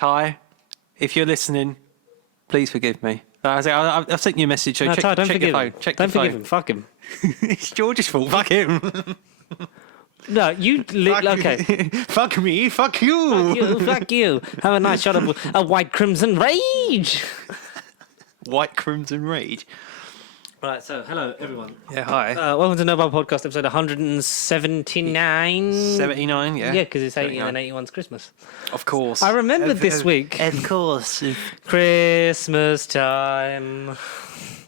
Ty, if you're listening, please forgive me. I've sent you a message. So No, check, Ty, don't check forgive your phone. him. Check Don't your forgive phone. him. Fuck him. It's George's fault. Fuck him. No, you... okay. Fuck me. Fuck you. Fuck you. Fuck you. Have a nice shot of a white crimson rage. White Crimson Rage. Right, so hello everyone. Yeah, hi. Welcome to Nobel Podcast episode 179. 79, yeah. Yeah, because it's 80 79. and 81's Christmas. Of course. I remembered this week. Of course. Christmas time.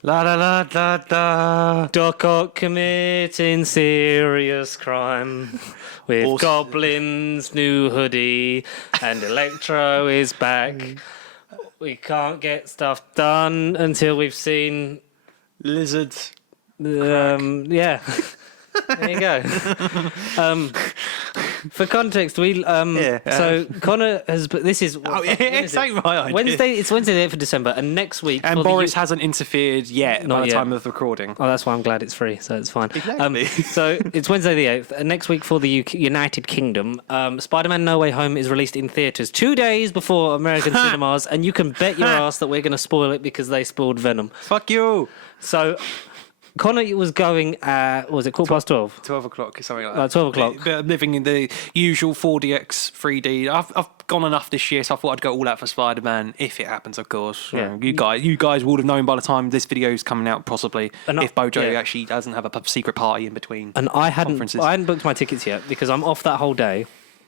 La la la la la. Doc Ock committing serious crime with Awesome. Goblin's new hoodie and Electro is back. We can't get stuff done until we've seen... Lizards. yeah. There you go. For context, so Connor has. This is. Oh, yeah, it's ain't my idea. Wednesday. It's Wednesday, the 8th of December, and next week. And Boris hasn't interfered yet Not by the yet. time of recording. Oh, that's why I'm glad it's free, so it's fine. Exactly. So it's Wednesday the 8th, and next week for the United Kingdom, Spider-Man No Way Home is released in theatres 2 days before American cinemas, and you can bet your ass that we're going to spoil it because they spoiled Venom. Fuck you. So Connor was going at, what was it, 12:15? 12 o'clock, something like that. 12 o'clock. But I'm living in the usual 4DX 3D. I've gone enough this year, so I thought I'd go all out for Spider-Man, if it happens, of course. Yeah. You guys would have known by the time this video is coming out, possibly, if Bojo actually doesn't have a secret party in between. And I hadn't conferences. booked my tickets yet because I'm off that whole day.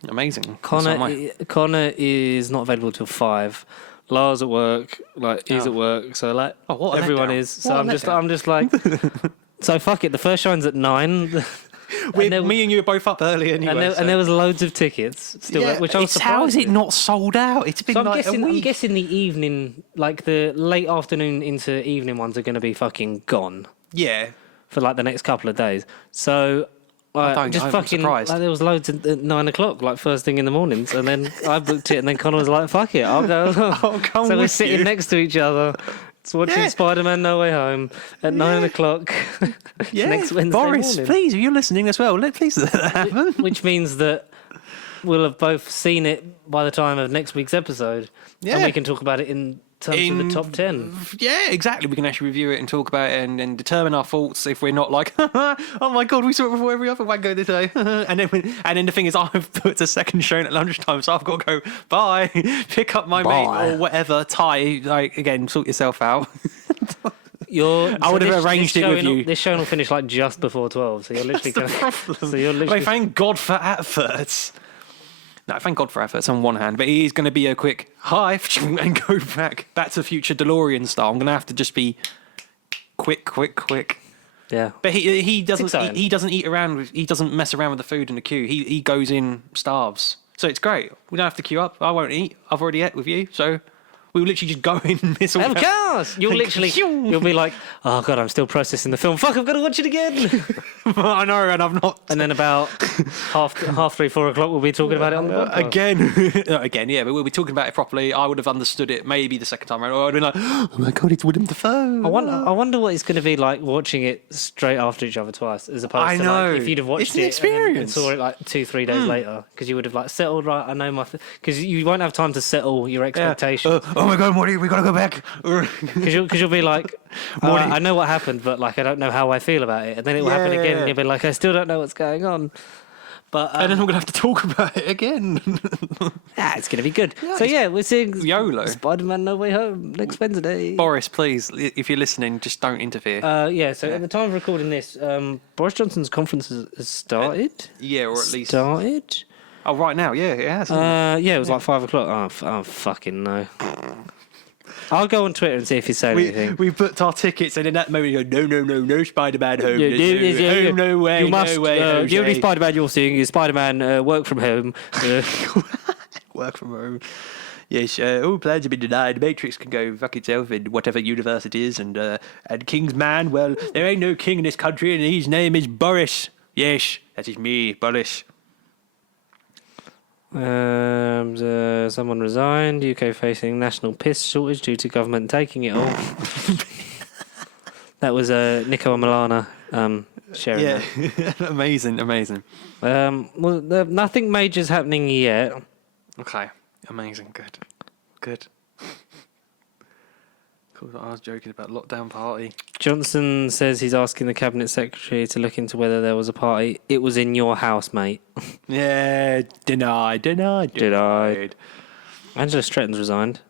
Amazing. Connor is not available till 5. Lars at work, he's at work, so what an everyone letdown. is. So What a I'm just like, so fuck it. The first showing's at 9. Me and you were both up early anyway. And there was loads of tickets still, which I was surprised. How is it not sold out? It's been So like a week. I'm guessing the evening, like the late afternoon into evening ones are going to be fucking gone Yeah. for like the next couple of days. So I'm surprised. there was loads at 9 o'clock, like first thing in the mornings, and then I booked it, and then Connor was like, "Fuck it, I'll go." I'll come so we're with sitting you. next to each other, watching Spider-Man No Way Home at 9 o'clock next Wednesday Boris, morning. please, if you're listening as well, please let that happen. Which means that we'll have both seen it by the time of next week's episode, and we can talk about it in terms of the top 10. Yeah, exactly. We can actually review it and talk about it and determine our thoughts if we're not like, oh my god, we saw it before every other wango today. and then the thing is, I've put a second show at lunchtime, so I've got to go, bye, pick up my mate or whatever, Ty, again, sort yourself out. I would have arranged it with you. This show will finish like just before 12, so you're literally going to... Thank God for adverts. No, thank God for efforts on one hand, but it is going to be a quick hi and go back to Future DeLorean style. I'm going to have to just be quick. Yeah, but he doesn't eat around. He doesn't mess around with the food in the queue. He goes in, starves. So it's great. We don't have to queue up. I won't eat. I've already ate with you, so we will literally just go in and miss all. Of course, you'll be like, oh god, I'm still processing the film. Fuck, I've got to watch it again. I know, and I've not. And then about half 3, 4 o'clock, we'll be talking about it on the podcast. Again, yeah, but we'll be talking about it properly. I would have understood it maybe the second time around. I'd been like, oh my god, it's Willem Dafoe. I wonder what it's going to be like watching it straight after each other twice, as opposed to like, if you'd have watched it and saw it like 2-3 days later, because you would have like settled right. I know because you won't have time to settle your expectations. Oh my god, Morty, we gotta go back. Because you'll be like, I know what happened, but like I don't know how I feel about it, and then it will happen again, and you'll be like, I still don't know what's going on. But and then I'm gonna have to talk about it again. It's gonna be good. So we're seeing YOLO. Spider-Man No Way Home next Wednesday. Boris, please, if you're listening, just don't interfere. So at the time of recording this, Boris Johnson's conference has started. Or at least started. Oh, right now, yeah, it has. It was like 5 o'clock. Oh, fucking no. I'll go on Twitter and see if you say anything. We booked our tickets, and in that moment, you go, no, Spider-Man home. No way, you must, no way. the only Spider-Man you're seeing is Spider-Man work from home. Work from home. Yes, all plans have been denied. Matrix can go fuck itself in whatever universe it is. And King's man, well, there ain't no king in this country, and his name is Boris. Yes, that is me, Boris. Someone resigned. UK facing national piss shortage due to government taking it all. That was Nico and Milana sharing that. Amazing. Nothing major's happening yet. Okay, amazing, good. good. Cool. I was joking about lockdown party. Johnson says he's asking the cabinet secretary to look into whether there was a party. It was in your house, mate. Yeah, denied. Angela Stretton's resigned.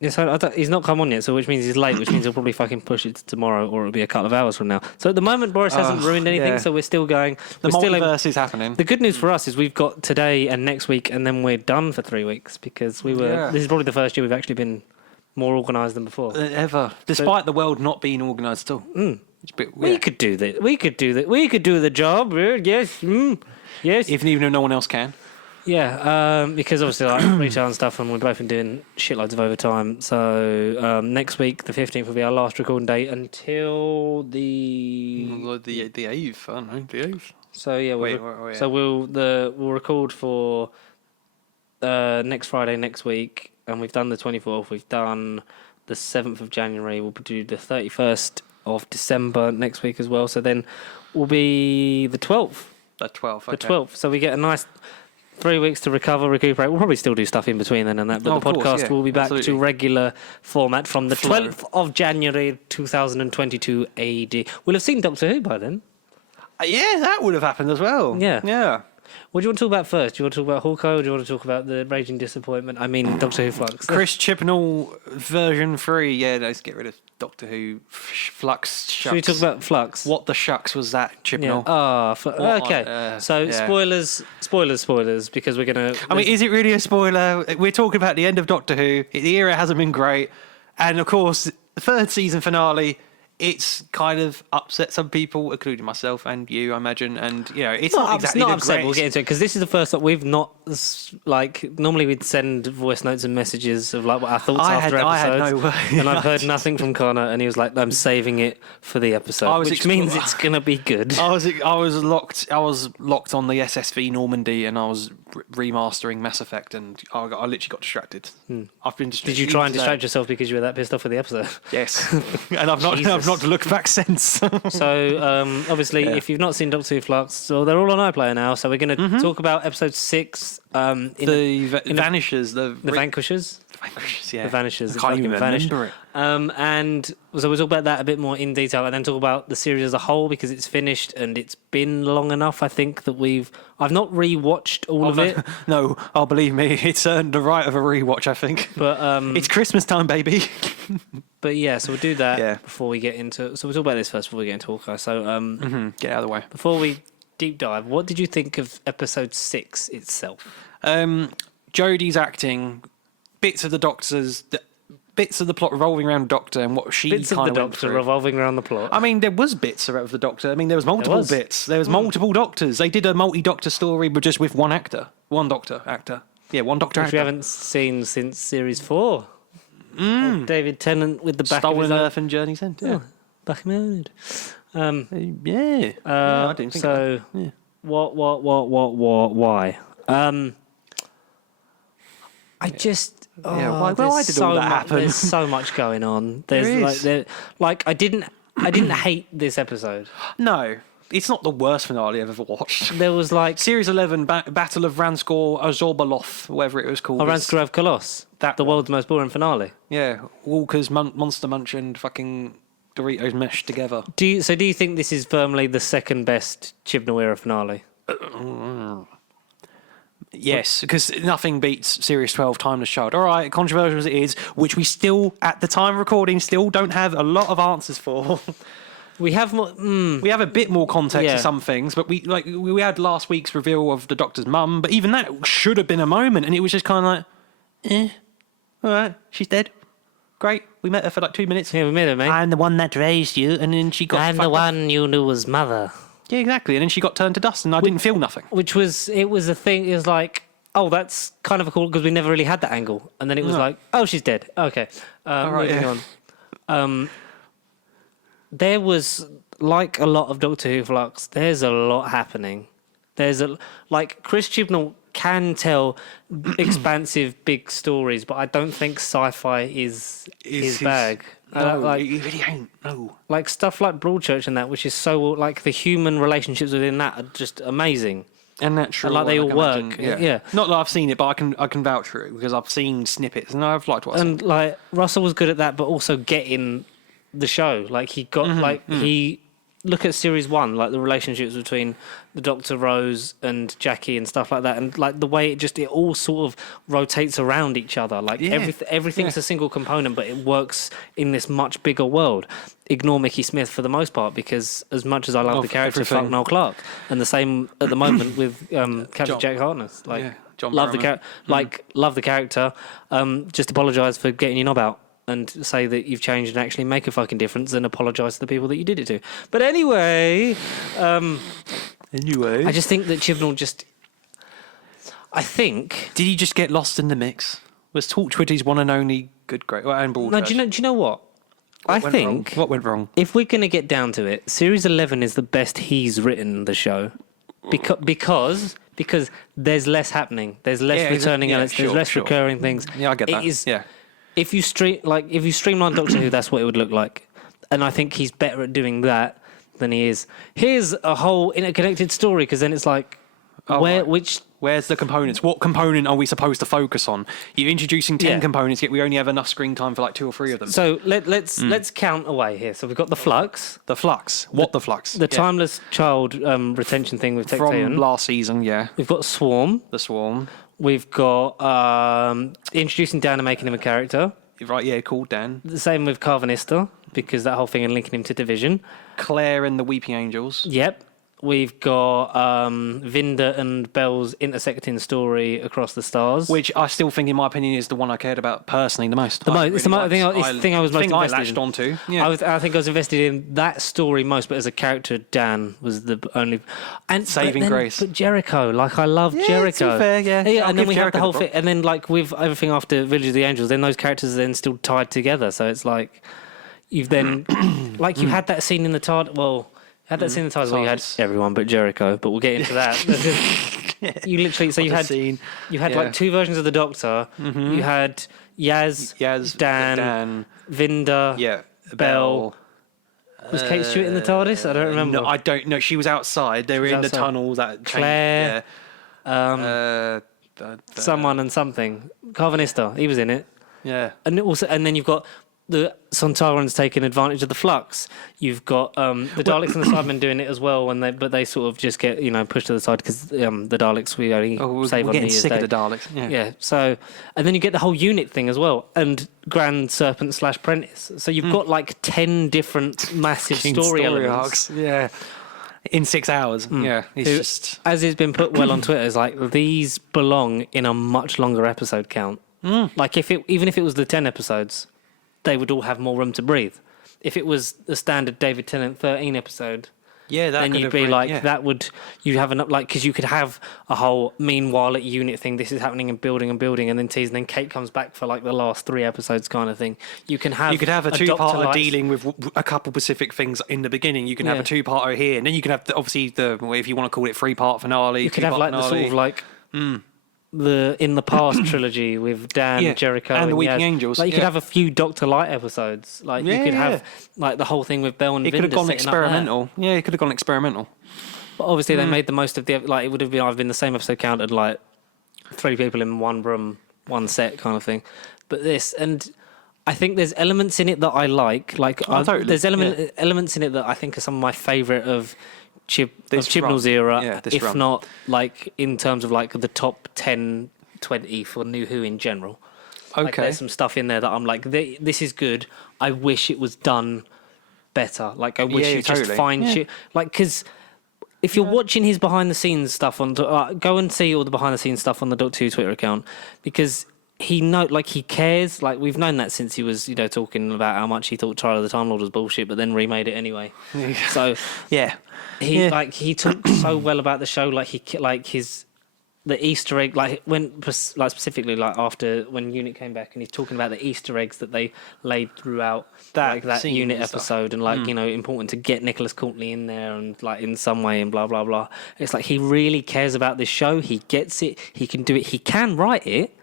Yeah, so he's not come on yet, so which means he's late, which means he'll probably fucking push it to tomorrow, or it'll be a couple of hours from now. So at the moment, Boris hasn't ruined anything, so we're still going. The multiverse is happening. The good news for us is we've got today and next week, and then we're done for 3 weeks because we were. Yeah. This is probably the first year we've actually been more organised than before. Ever, despite the world not being organised at all. It's a bit weird. We could do that. We could do the job. Yes. Yes. Even though no one else can. Yeah, because obviously like retail and stuff, and we've both been doing shitloads of overtime. So next week, the 15th, will be our last recording date until the 8th. I don't know, the 8th. So yeah, so we'll record for next Friday next week, and we've done the 24th. We've done the 7th of January. We'll do the 31st of December next week as well. So then we'll be the 12th. The 12th. Okay. The 12th. So we get a nice 3 weeks to recover, recuperate. We'll probably still do stuff in between then and that, but the podcast will be back to regular format from the 12th of January 2022 AD. We'll have seen Doctor Who by then. Yeah, that would have happened as well. Yeah. What do you want to talk about first? Do you want to talk about Hawkeye, or do you want to talk about the raging disappointment? I mean, Doctor Who FLUXed. Chris Chibnall version 3. Yeah, let's get rid of Doctor Who FLUXed. Should we talk about FLUXed? What the shucks was that, Chibnall? Yeah. Okay. Spoilers, because we're going to... I mean, is it really a spoiler? We're talking about the end of Doctor Who. The era hasn't been great. And, of course, the third season finale... It's kind of upset some people, including myself and you, I imagine. And, you know, it's not exactly not upset. We'll get into it because this is the first that we've not, like, normally we'd send voice notes and messages of, like, what our thoughts after episodes. I had no way. And I've heard nothing from Connor, and he was like, I'm saving it for the episode, which means it's going to be good. I was locked on the SSV Normandy, and I was remastering Mass Effect, and I literally got distracted. I've been distracted. Did you try and distract yourself because you were that pissed off with the episode? Yes. And I've not looked back since. So, obviously, if you've not seen Doctor Who FLUXed, so they're all on iPlayer now. So we're going to talk about episode 6. The Vanishers. The Vanquishers. Yeah. The Vanishers. I can't even remember it. And so we'll talk about that a bit more in detail, and then talk about the series as a whole, because it's finished and it's been long enough. I think that I've not rewatched all of it. No, believe me, it's earned the right of a rewatch, I think. But it's Christmas time, baby. But yeah, so we'll do that before we get into. So we'll talk about this first before we get into Hawkeye. So get out of the way before we deep dive. What did you think of episode 6 itself? Jodie's acting. Bits of the Doctor's, bits of the plot revolving around Doctor and what she bits kind of the Doctor revolving around the plot. I mean, there was bits of the Doctor. I mean, there was multiple bits. There was multiple Doctors. They did a multi-Doctor story, but just with one actor, one Doctor actor. Yeah, one Doctor actor. Which we haven't seen since series 4. David Tennant with the back Stolen of his Earth and Journey's End. Yeah, back of my head. I didn't think so. Yeah. What? Why? I just. Why did all that happen? There's so much going on. There's I didn't hate this episode. No, it's not the worst finale I've ever watched. There was like Series 11, Battle of Ranskor Azorbalov, whatever it was called. Ranskor of Kolos, the world's most boring finale. Yeah, Walker's Monster Munch and fucking Doritos meshed together. Do you think this is firmly the second best Chibnall era finale? Yes, because nothing beats Series 12 Timeless Child. All right, controversial as it is, which we still, at the time of recording, still don't have a lot of answers for. We have more. We have a bit more context to some things, but we had last week's reveal of the Doctor's mum, but even that should have been a moment, and it was just kind of like, all right, she's dead. Great, we met her for like 2 minutes. Yeah, we met her, mate. I'm the one that raised you, and then she got. I'm the one you knew was mother. Yeah, exactly. And then she got turned to dust, and I didn't feel nothing. It was a thing. It was like, oh, that's kind of cool, because we never really had that angle. And then it was like, oh, she's dead. Okay, moving on. There was, like a lot of Doctor Who FLUXed, there's a lot happening. Chris Chibnall can tell expansive, big stories, but I don't think sci-fi is his bag. No, he really ain't. No. Like stuff like Broadchurch and that, which is so, like, the human relationships within that are just amazing. and natural. And like they all work. Imagine, Yeah. Not that I've seen it, but I can vouch for it because I've seen snippets and I've liked what I've seen. And like Russell was good at that, but also getting the show. Like he got he look at series 1, like the relationships between the Doctor, Rose, and Jackie and stuff like that, and like the way it all sort of rotates around each other. Like everything's a single component, but it works in this much bigger world. Ignore Mickey Smith for the most part, because as much as I love the character, fuck Noel Clarke, and the same at the moment with Captain Jack Harkness. Like John love Barrowman. love the character. Just apologise for getting your knob out. And say that you've changed and actually make a fucking difference, and apologise to the people that you did it to. But anyway, I just think that Chibnall did he just get lost in the mix? Was Torchwood's one and only good, great, and Broadchurch? No, do you know what? What went wrong? If we're going to get down to it, Series 11 is the best he's written the show, because there's less happening, there's less returning elements, there's less recurring things. Yeah, I get that. If you streamline Doctor Who, that's what it would look like, and I think he's better at doing that than he is. Here's a whole interconnected story, because then it's like, where's the components? What component are we supposed to focus on? You're introducing 10 components, yet we only have enough screen time for like 2 or 3 of them. So let's count away here. So we've got the FLUXed. The FLUXed. What the FLUXed? The timeless child retention thing with Tecteon. From last season, yeah. We've got Swarm. The Swarm. We've got introducing Dan and making him a character. Right, yeah, called Dan. The same with Carvanista, because that whole thing and linking him to Division. Claire and the Weeping Angels. Yep. We've got Vinda and Bell's intersecting story across the stars, which I still think, in my opinion, is the one I cared about personally the most. It's the thing I was most invested I latched onto. Yeah. I think I was invested in that story most, but as a character, Dan was the only. And saving grace. But Jericho, like I love Jericho. Fair, and then we have the whole thing, and then like with everything after Village of the Angels, then those characters are then still tied together. So it's like you've then like you had that scene in the TARD. Well. Had that scene in the TARDIS where you had everyone but Jericho, but we'll get into that. You literally, so you had like 2 versions of the Doctor. Mm-hmm. You had Yaz, Dan, Vinda, Bell. Was Kate Stewart in the TARDIS? I don't remember. No, I don't know. She was outside. They were in the tunnel. Claire, someone and something. Carvanista, he was in it. Yeah, and then you've got the Sontarans taking advantage of the flux. You've got the Daleks and the Cybermen doing it as well, but they sort of just get pushed to the side because the Daleks we only save on New Year's Day. Sick of the Daleks. Yeah. So, and then you get the whole unit thing as well, and Grand Serpent / Prentice. So you've got like 10 different massive story elements. Arcs. Yeah. In 6 hours. Yeah. It's just, as it's been put well on Twitter, is like these belong in a much longer episode count. Like even if it was the 10 episodes, they would all have more room to breathe. If it was the standard David Tennant 13 episode, then you'd be like, you'd have enough, like, because you could have a whole meanwhile at unit thing, this is happening and building, and then tease, and then Kate comes back for like the last 3 episodes kind of thing. You could have a 2-parter dealing with a couple specific things in the beginning. You can have a 2-parter here, and then you can have obviously if you want to call it 3-part finale. You could have like finale. The sort of like. The In the Past trilogy with Dan, Jericho, and the Weeping Angels. Like you could have a few Doctor Light episodes. Like you could have like the whole thing with Bell and Vinda. It could have gone experimental. Yeah, it could have gone experimental. But obviously they made the most of the like. It would have been the same episode counted like 3 people in one room, one set kind of thing. But this, and I think there's elements in it that I like. Like totally. There's elements in it that I think are some of my favourite of Chibnall's era, if not like in terms of like the top 10, 20 for New Who in general. Okay. Like, there's some stuff in there that I'm like, this is good. I wish it was done better. Like I wish you just fine-tune. Like, because if you're watching his behind-the-scenes stuff on, go and see all the behind-the-scenes stuff on the Doctor Who Twitter account, because he cares. Like we've known that since he was, talking about how much he thought Trial of the Time Lord was bullshit, but then remade it anyway. So he talked so well about the show. Like the Easter egg, like when specifically like after when Unit came back, and he's talking about the Easter eggs that they laid throughout that Unit episode, and like important to get Nicholas Courtney in there and like in some way and blah blah blah. It's like he really cares about this show. He gets it. He can do it. He can write it.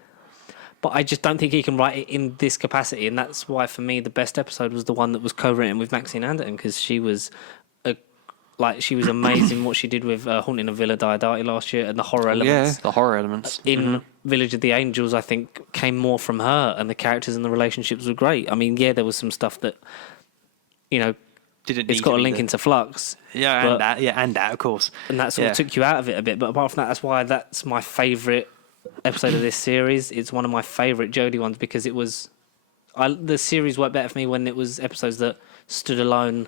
But I just don't think he can write it in this capacity, and that's why for me the best episode was the one that was co-written with Maxine Anderton, because she was like she was amazing what she did with Haunting of Villa Diodati last year, and the horror elements. Yeah, the horror elements in Village of the Angels, I think, came more from her, and the characters and the relationships were great. I mean, yeah, there was some stuff that, you know, it's got a link into FLUXed. Yeah, and that, of course. And that sort of took you out of it a bit. But apart from that, that's why that's my favourite episode of this series. It's one of my favourite Jodie ones because it was... the series worked better for me when it was episodes that stood alone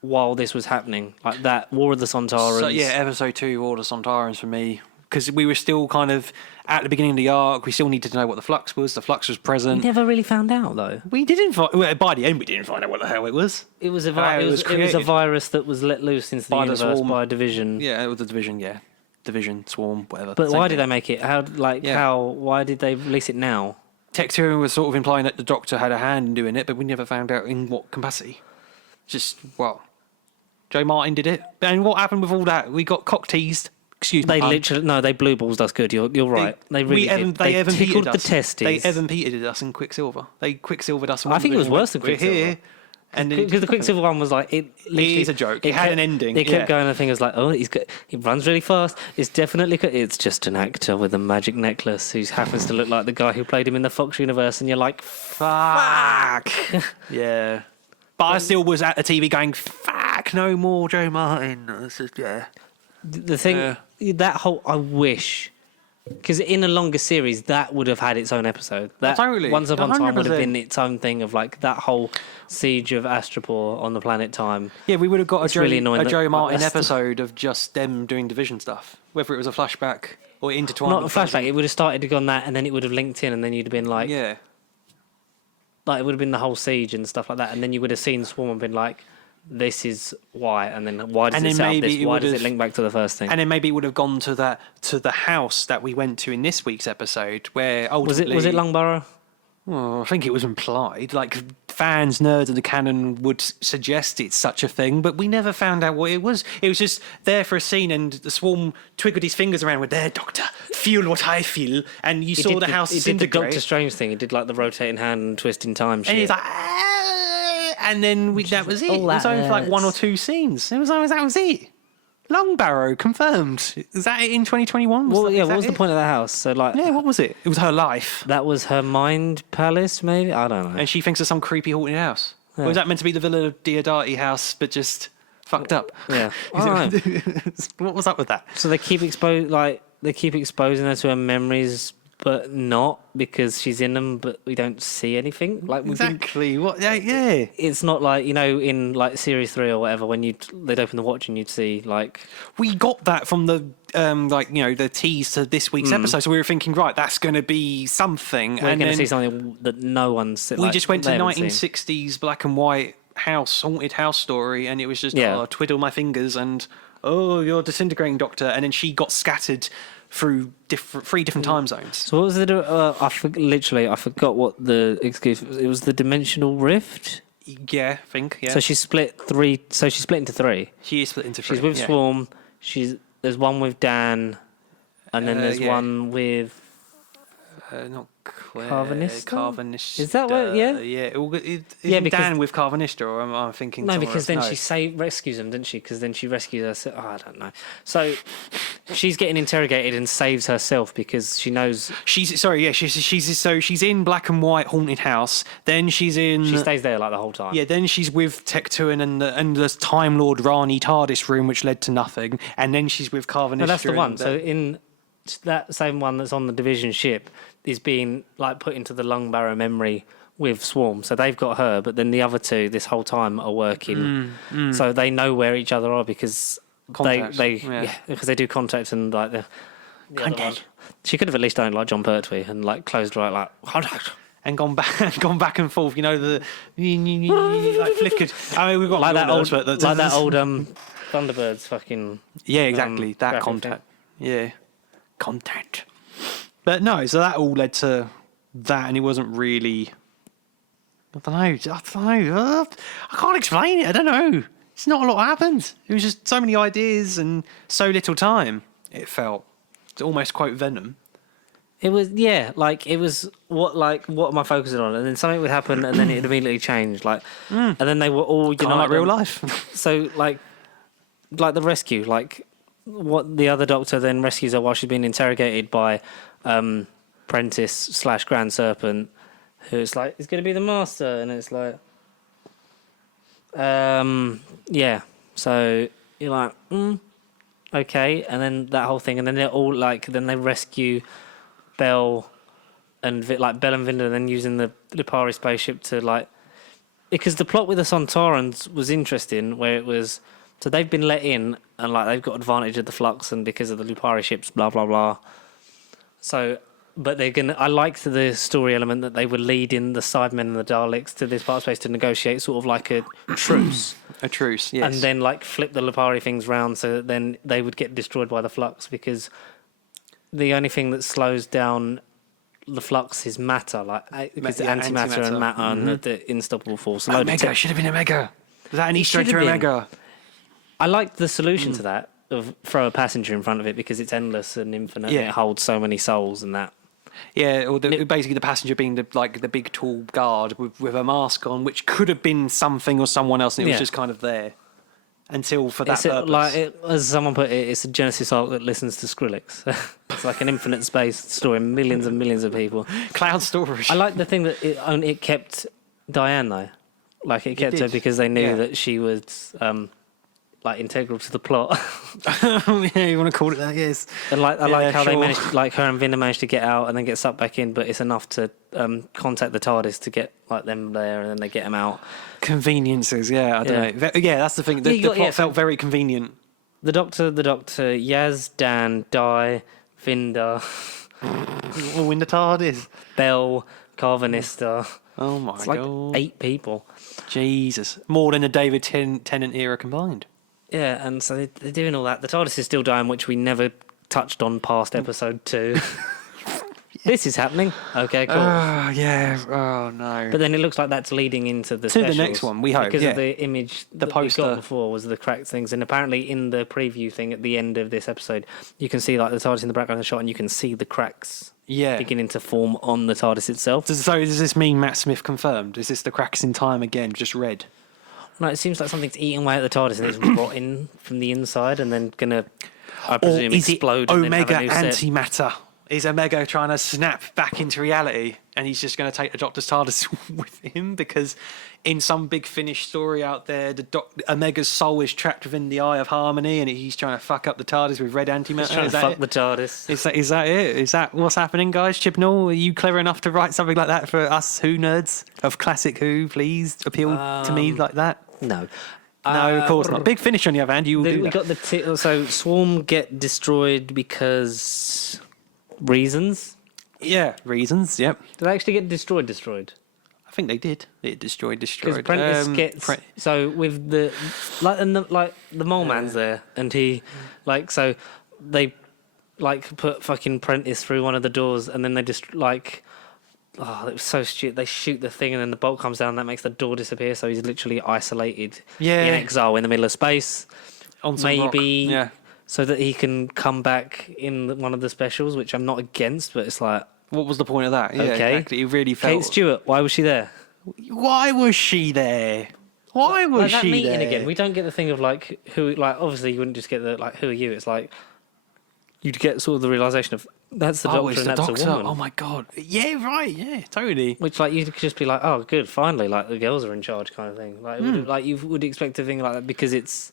while this was happening. Like that, War of the Sontarans. So, yeah, episode 2, War of the Sontarans for me. Because we were still kind of at the beginning of the arc. We still needed to know what the flux was. The flux was present. We never really found out, though. We didn't by the end, we didn't find out what the hell it was. It was a virus that was let loose into the universe by a division. Yeah, it was a division, Division, swarm, whatever. But why did they make it? Why did they release it now? Tech2 was sort of implying that the Doctor had a hand in doing it, but we never found out in what capacity. Just, Joe Martin did it. And what happened with all that? We got cock-teased. Excuse me. They blue balls us good. You're right. They really did. They tickled the testes. They Evan Petered us in Quicksilver. They Quicksilvered us. I think it was worse than Quicksilver. We're here. Because the Quicksilver one was like it is a joke. It had an ending. It kept going. I think it was like, he runs really fast. It's just an actor with a magic necklace who happens to look like the guy who played him in the Fox universe, and you're like, fuck. Yeah. But I still was at the TV going, fuck, no more Joe Martin. It's just, The thing I wish. Because in a longer series, that would have had its own episode. That totally. Once Upon a Time would have been its own thing of like that whole siege of Astropor on the planet Time. Yeah, we would have got a Joe Martin that's episode of just them doing division stuff, whether it was a flashback or intertwined. Not a flashback. It would have started on that, and then it would have linked in, and then you'd have been like, like it would have been the whole siege and stuff like that, and then you would have seen Swarm and been like, this is why, and then why does it set up this? Why does it link back to the first thing? And then maybe it would have gone to the house that we went to in this week's episode, where ultimately was it Longborough? Well, I think it was implied. Like fans, nerds of the canon would suggest it's such a thing, but we never found out what it was. It was just there for a scene, and the Swarm twiggled his fingers around with "There, Doctor, feel what I feel," and you saw the house disintegrate. He did the Doctor Strange thing. He did like the rotating hand and twisting time shit. And he's like, and then that was it. It was only like 1 or 2 scenes. That was it. Long Barrow confirmed. Is that it in 2021? What was the point of that house? So what was it? It was her life. That was her mind palace, maybe. I don't know. And she thinks of some creepy haunted house. Yeah. Or was that meant to be the Villa Diodati house, but just fucked up? Yeah. What was up with that? So they keep exposing her to her memories, but not because she's in them, but we don't see anything. Like exactly. What? Yeah. It's not like, in like series 3 or whatever when they'd open the watch and you'd see like. We got that from the the tease to this week's episode, so we were thinking, right, that's going to be something. We're going to see something that no one's. We just went to 1960s black and white haunted house story, and it was just twiddle my fingers and you're disintegrating, Doctor, and then she got scattered through 3 different time zones. So what was it? I forgot what the excuse was. It was the dimensional rift. Yeah, I think. Yeah. So she split 3. So she split into 3. She is split into 3. She's with Swarm. There's one with Dan, and then there's one with not Claire. Carvanista. Is that what? Yeah. Yeah. Because Dan with Carvanista, or am I thinking? No, because then she rescues him, didn't she? Because then she rescues her. I don't know. So she's getting interrogated and saves herself because she knows. She's in black and white haunted house. Then she's in. She stays there like the whole time. Yeah. Then she's with Tech2 and the Time Lord Rani TARDIS room, which led to nothing. And then she's with Carvanista. No, that's the one. So in that same one that's on the division ship is being like put into the Long Barrow memory with Swarm. So they've got her, but then the other 2 this whole time are working. So they know where each other are because because they do contact and like the contact. She could have at least done like John Pertwee and like closed right like contact. And gone back and forth, like flickered. I mean, we've got like that old Thunderbirds fucking. Yeah, exactly. That contact. Thing. Yeah, contact. But no, so that all led to that, and it wasn't really. I don't know. I can't explain it. I don't know. It's not a lot happened. It was just so many ideas and so little time. It felt to almost quote Venom. It was what am I focusing on? And then something would happen, and then it immediately changed. And then they were all like real life. So like the rescue, like what the other Doctor then rescues her while she's being interrogated by Prentice / Grand Serpent, who's like, it's going to be the Master, and it's like, yeah. So you're like, okay, and then that whole thing, and then they're all like, then they rescue Bell and Bell and Vinda, then using the Lupari spaceship to like, because the plot with the Sontarans was interesting, where it was, so they've been let in and like they've got advantage of the flux and because of the Lupari ships, blah blah blah. So, but they're gonna. I liked the story element that they were leading the Cybermen and the Daleks to this part of space to negotiate sort of like a truce. A truce, yes. And then like flip the Lupari things round so that then they would get destroyed by the flux, because the only thing that slows down the flux is matter, like because antimatter and matter and the unstoppable force. Omega should have been Omega. Was that an Easter egg to Omega? I liked the solution to that, of throw a passenger in front of it, because it's endless and infinite. And it holds so many souls and that. Yeah, or basically the passenger being the big tall guard with a mask on, which could have been something or someone else, and it was just kind of there until for that purpose. As someone put it, it's a Genesis arc that listens to Skrillex. It's like an infinite space storing millions and millions of people. Cloud storage. I like the thing that it kept Diane though, like it kept her because they knew that she was. Like integral to the plot. Yeah, you want to call it that? Yes. And like I like how they managed, like her and Vinda managed to get out and then get sucked back in, but it's enough to contact the TARDIS to get like them there, and then they get them out. Conveniences, I don't know. Yeah, that's the thing. The plot felt very convenient. The Doctor, Yaz, Dan, Di, Vinda, all in the TARDIS. Bell, Carvanista. Oh my god! Like 8 people. Jesus, more than the David Tennant era combined. Yeah, and so they're doing all that. The TARDIS is still dying, which we never touched on past episode 2. This is happening. Okay, cool. Yeah. Oh no. But then it looks like that's leading into the specials, the next one. We hope because of the image the that poster we got before was the cracked things, and apparently in the preview thing at the end of this episode, you can see like the TARDIS in the background of the shot, and you can see the cracks. Beginning to form on the TARDIS itself. So does this mean Matt Smith confirmed? Is this the cracks in time again, just red? No, it seems like something's eating away at the TARDIS and it's rotting from the inside and then gonna, I presume, explode. Or is it Omega antimatter? Is Omega trying to snap back into reality and he's just going to take the Doctor's TARDIS with him? Because in some big Finnish story out there, Omega's soul is trapped within the Eye of Harmony and he's trying to fuck up the TARDIS with red antimatter. He's trying to fuck the TARDIS. Is that it? Is that what's happening, guys? Chibnall, are you clever enough to write something like that for us Who nerds of classic Who? Please appeal to me like that. No. No, of course not. Big Finish on the other hand, you will do that. We got so Swarm get destroyed because reasons. Yeah, reasons. Yep. Did they actually get destroyed? I think they did. It destroyed. Because Prentice gets so with the the mole man's there, and he so they put fucking Prentice through one of the doors, and then they just it was so stupid. They shoot the thing, and then the bolt comes down. That makes the door disappear. So he's literally isolated in exile in the middle of space. On some maybe, rock. Yeah. So that he can come back in one of the specials, which I'm not against, but it's like, what was the point of that? Yeah, okay. Exactly. You really felt. Kate Stewart, why was she there? Why was she there? Why was that she meeting there? Again, we don't get the thing of who, obviously you wouldn't just get the who are you? It's like you'd get sort of the realization of that's the Doctor and that's a woman. Oh my god! Yeah, right. Yeah, totally. Which you could just be like, oh, good, finally, the girls are in charge, kind of thing. You would expect a thing like that because it's.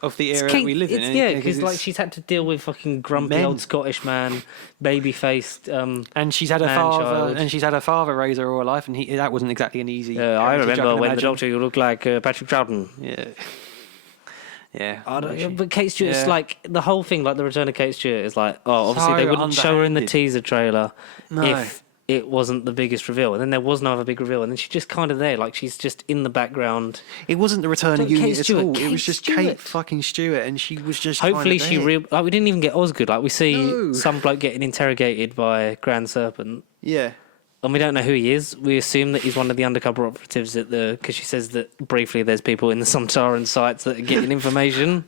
Of the era we live in. Yeah, because she's had to deal with fucking grumpy old Scottish man, baby-faced, and she's had a father, and she's had a father raise her all her life, and that wasn't exactly an easy. I remember when the Doctor looked like Patrick Troughton. Yeah. But Kate Stewart's the whole thing, the return of Kate Stewart is obviously they wouldn't show her in the teaser trailer if it wasn't the biggest reveal, and then there was no other big reveal, and then she's just kind of there, she's just in the background. It wasn't the return of Unit at all. It was just Stewart. Kate fucking Stewart, and she was just. Hopefully, we didn't even get Osgood. We see some bloke getting interrogated by Grand Serpent. Yeah. And we don't know who he is. We assume that he's one of the undercover operatives because she says that briefly there's people in the Sontaran sites that are getting information.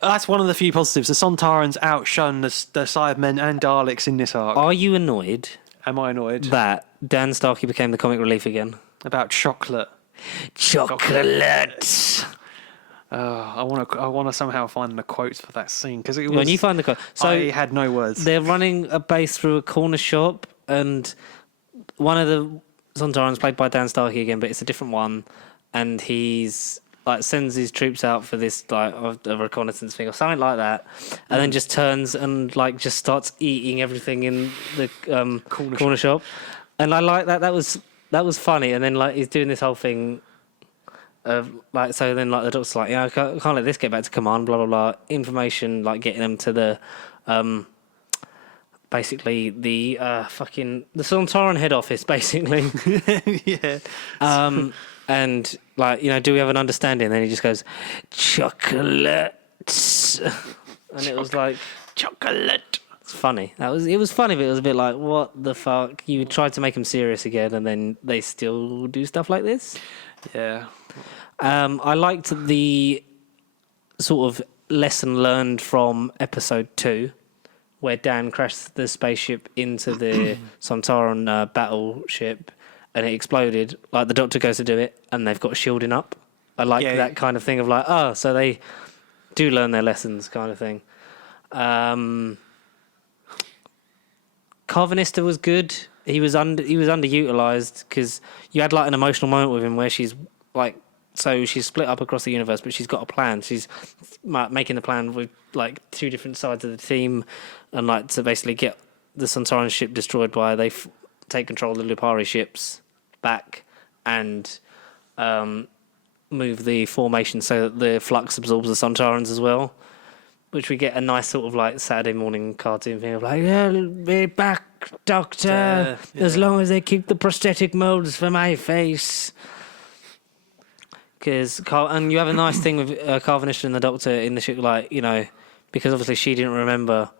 That's one of the few positives. The Sontarans outshone the Cybermen and Daleks in this arc. Are you annoyed? Am I annoyed? That Dan Starkey became the comic relief again. About chocolate. Chocolate! I want to somehow find the quotes for that scene because it was. When you find the quote, so I had no words. They're running a base through a corner shop, and one of the Sontarans, played by Dan Starkey again, but it's a different one, and he's like sends his troops out for this like a reconnaissance thing or something like that, and then just turns and like just starts eating everything in the corner shop. And I like that. That was funny. And then like he's doing this whole thing of like, so then like the doctor's like, yeah, I can't let this get back to command. Blah blah blah. Information like getting them to the basically the Sontaran head office basically. Yeah. And like, you know, do we have an understanding? And then he just goes, chocolate. And it was like chocolate. It's funny. It was funny, but it was a bit like, what the fuck? You tried to make him serious again, and then they still do stuff like this. Yeah. I liked the sort of lesson learned from episode 2, where Dan crashed the spaceship into the Sontaran battleship, and it exploded. Like the Doctor goes to do it, and they've got shielding up. I like that kind of thing of like, so they do learn their lessons, kind of thing. Carvanista was good. He was underutilized because you had like an emotional moment with him where she's like, so she's split up across the universe, but she's got a plan. She's making the plan with like 2 different sides of the team, and like to basically get the Sontaran ship destroyed by they take control of the Lupari ships back and move the formation so that the flux absorbs the Sontarans as well. Which we get a nice sort of like Saturday morning cartoon thing of like, yeah, we'll be back, Doctor, as long as they keep the prosthetic molds for my face. And you have a nice thing with Carvanista and the Doctor in the ship, like, you know, because obviously she didn't remember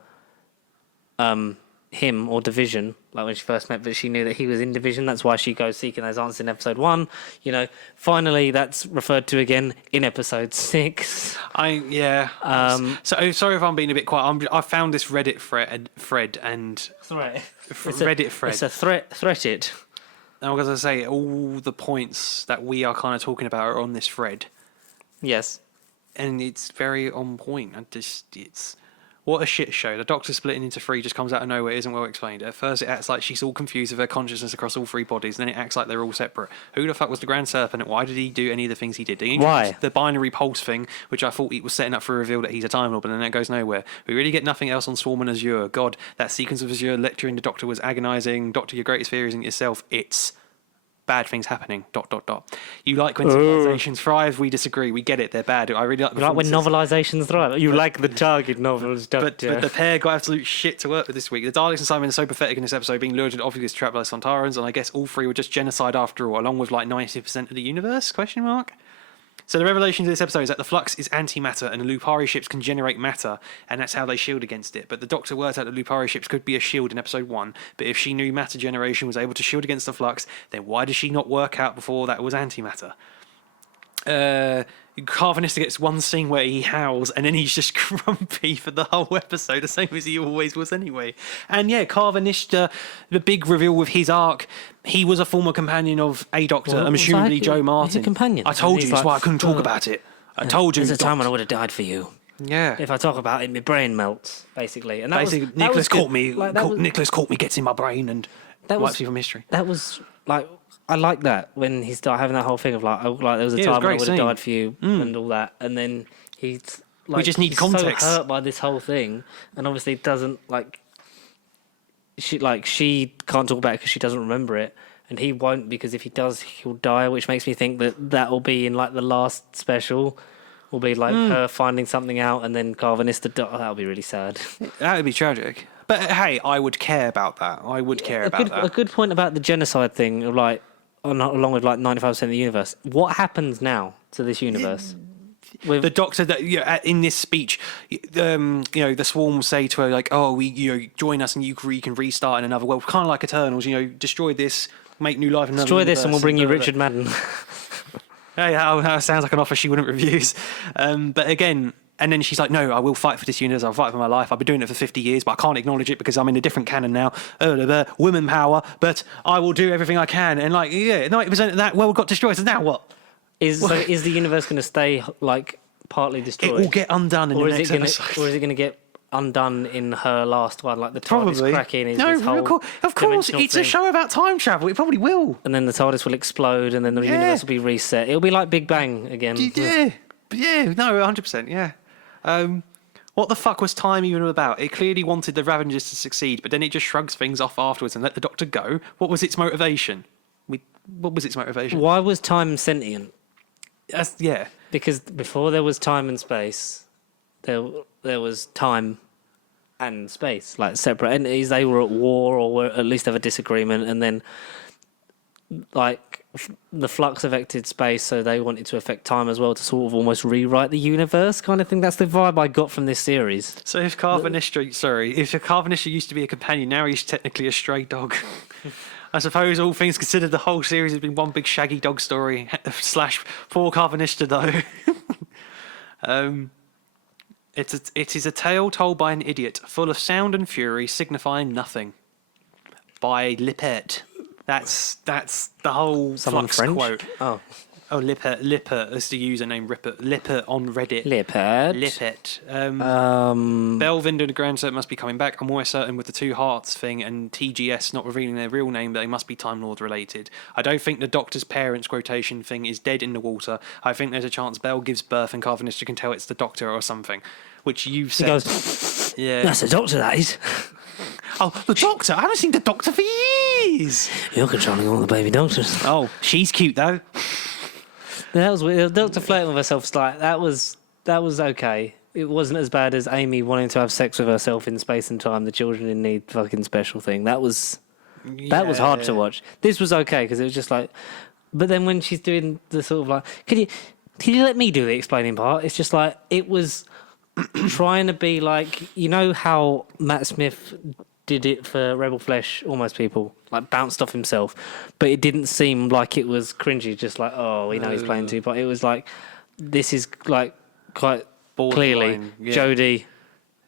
him or Division, like when she first met, but she knew that he was in Division. That's why she goes seeking those answers in episode 1. You know, finally that's referred to again in episode 6. So sorry if I'm being a bit quiet. I found this Reddit thread and Reddit thread. It's a threaded. And I was going to say all the points that we are kind of talking about are on this thread. Yes, and it's very on point. It's what a shit show. The Doctor splitting into 3 just comes out of nowhere. It isn't well explained. At first, it acts like she's all confused with her consciousness across all 3 bodies. Then it acts like they're all separate. Who the fuck was the Grand Serpent? Why did he do any of the things he did? Why? The binary pulse thing, which I thought he was setting up for a reveal that he's a Time Lord, but then that goes nowhere. We really get nothing else on Swarm and Azure. God, that sequence of Azure lecturing the Doctor was agonising. Doctor, your greatest fear isn't yourself. It's bad things happening. ... You like when civilizations thrive. We disagree. We get it. They're bad. I really like. You like when novelizations thrive. You like the Target novels, Doctor. But the pair got absolute shit to work with this week. The Daleks and Simon are so pathetic in this episode, being lured into obvious trap by Sontarans, and I guess all 3 were just genocide after all, along with like 90% of the universe? Question mark. So the revelation of this episode is that the flux is antimatter and the Lupari ships can generate matter, and that's how they shield against it. But the Doctor worked out that the Lupari ships could be a shield in episode 1, but if she knew matter generation was able to shield against the flux, then why does she not work out before that was antimatter? Carvanista gets one scene where he howls and then he's just grumpy for the whole episode, the same as he always was anyway. And yeah, Carvanista, the big reveal with his arc, he was a former companion of a Doctor, I'm assumedly Joe Martin. Companion. I told you, that's why I couldn't talk about it. I told you. There's a time when I would have died for you. Yeah. If I talk about it, my brain melts, basically. And that basically, Nicholas caught me. Nicholas caught me, gets in my brain and wipes me from history. That was like, I like that when he started having that whole thing of like there was a time when I would have died for you and all that, and then he's like, we just need context. So hurt by this whole thing, and obviously doesn't like. She can't talk about it because she doesn't remember it, and he won't because if he does, he'll die. Which makes me think that will be in like the last special. Will be like her finding something out, and then Carvanista. That'll be really sad. That would be tragic. But hey, I would care about that. I would care about that. A good point about the genocide thing, of like, along with like 95% of the universe. What happens now to this universe? With the Doctor that in this speech, the Swarm will say to her like, "Oh, we join us and you can restart in another world, kind of like Eternals. Destroy this, make new life in another destroy universe, this, and we'll bring you Richard Madden." Hey, that sounds like an offer she wouldn't refuse. But again, and then she's like, "No, I will fight for this universe. I'll fight for my life. I've been doing it for 50 years, but I can't acknowledge it because I'm in a different canon now. Women power, but I will do everything I can." And like, 90% of that world got destroyed. So now what? Is the universe going to stay like partly destroyed. It will get undone in the next episode. Or is it going to get undone in her last one? Like the TARDIS cracking is no, this whole of course, it's thing. a show about time travel. It probably will. And then the TARDIS will explode, and then the universe will be reset. It'll be like Big Bang again. Yeah, no, 100%, yeah. What the fuck was time even about? It clearly wanted the Ravengers to succeed, but then it just shrugs things off afterwards and let the Doctor go. What was its motivation? What was its motivation? Why was time sentient? Yeah. Because before there was time and space, there was time and space, like separate entities. They were at war or were at least have a disagreement, and then like the flux affected space, so they wanted to affect time as well to sort of almost rewrite the universe kind of thing. That's the vibe I got from this series. So if Carbonistra used to be a companion, now he's technically a stray dog. I suppose all things considered, the whole series has been one big shaggy dog story / poor Carbonistra though. It is a tale told by an idiot, full of sound and fury, signifying nothing. By Lippert. That's the whole FLUXed quote. Oh, Lippert is the username. Lippert on Reddit. Lippert. Belvind and the Grand Cert must be coming back. I'm almost certain with the Two Hearts thing and TGS not revealing their real name, they must be Time Lord related. I don't think the Doctor's parents quotation thing is dead in the water. I think there's a chance Bell gives birth and Carvinister can tell it's the Doctor or something. Which you've said. He goes, yeah. That's the Doctor, that is. Oh, the Doctor? I haven't seen the Doctor for years. You're controlling all the baby doctors. Oh, she's cute though. That was weird. Doctor flirting with herself, like that was okay. It wasn't as bad as Amy wanting to have sex with herself in space and time. The children in need fucking special thing. That was hard to watch. This was okay because it was just like, but then when she's doing the sort of like, can you let me do the explaining part? It's just like it was trying to be like, you know how Matt Smith did it for Rebel Flesh, Almost People, like bounced off himself, but it didn't seem like it was cringy, just like, oh, we know he's playing two parts. It was like, this is like quite clearly Jodie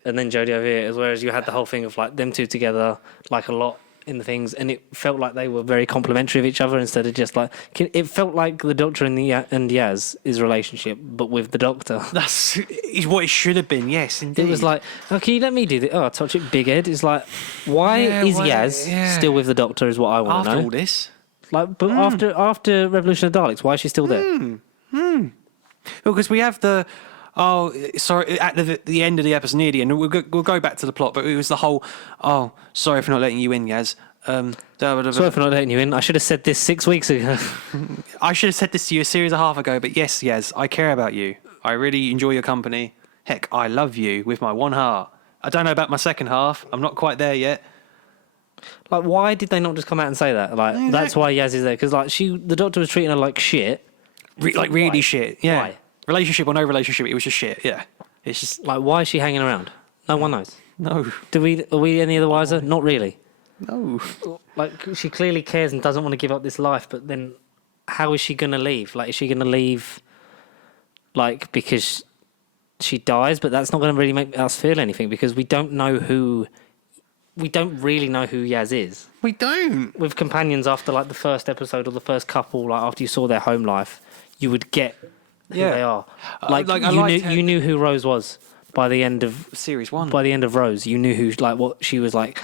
and then Jodie over here, whereas you had the whole thing of like them two together, like a lot in the things, and it felt like they were very complimentary of each other instead of just like, it felt like the Doctor and Yaz's relationship, but with the Doctor. That's what it should have been, yes, indeed. It was like, oh, can you let me do this? Oh, I'll touch it, big head. It's like, why is Yaz still with the Doctor is what I want to know. After all this. Like, but after Revolution of Daleks, why is she still there? Well, because we have the... Oh, sorry, at the end of the episode, near the end, we'll go back to the plot, but it was the whole, oh, sorry for not letting you in, Yaz. Sorry for not letting you in. I should have said this 6 weeks ago. I should have said this to you a series and a half ago, but yes, Yaz, I care about you. I really enjoy your company. Heck, I love you with my one heart. I don't know about my second half. I'm not quite there yet. Like, why did they not just come out and say that? Like, that's why Yaz is there. Because, like, the Doctor was treating her like shit. Like, really why? Shit, yeah. Why? Relationship or no relationship, it was just shit, yeah. It's just... Like, why is she hanging around? No one knows. No. Are we any of the wiser? Not really. No. Like, she clearly cares and doesn't want to give up this life, but then how is she going to leave? Like, is she going to leave, like, because she dies? But that's not going to really make us feel anything because we don't really know who Yaz is. We don't. With companions after, like, the first episode or the first couple, like, after you saw their home life, you would get... who they are. You knew who Rose was by the end of series 1. By the end of Rose, you knew who, like, what she was like.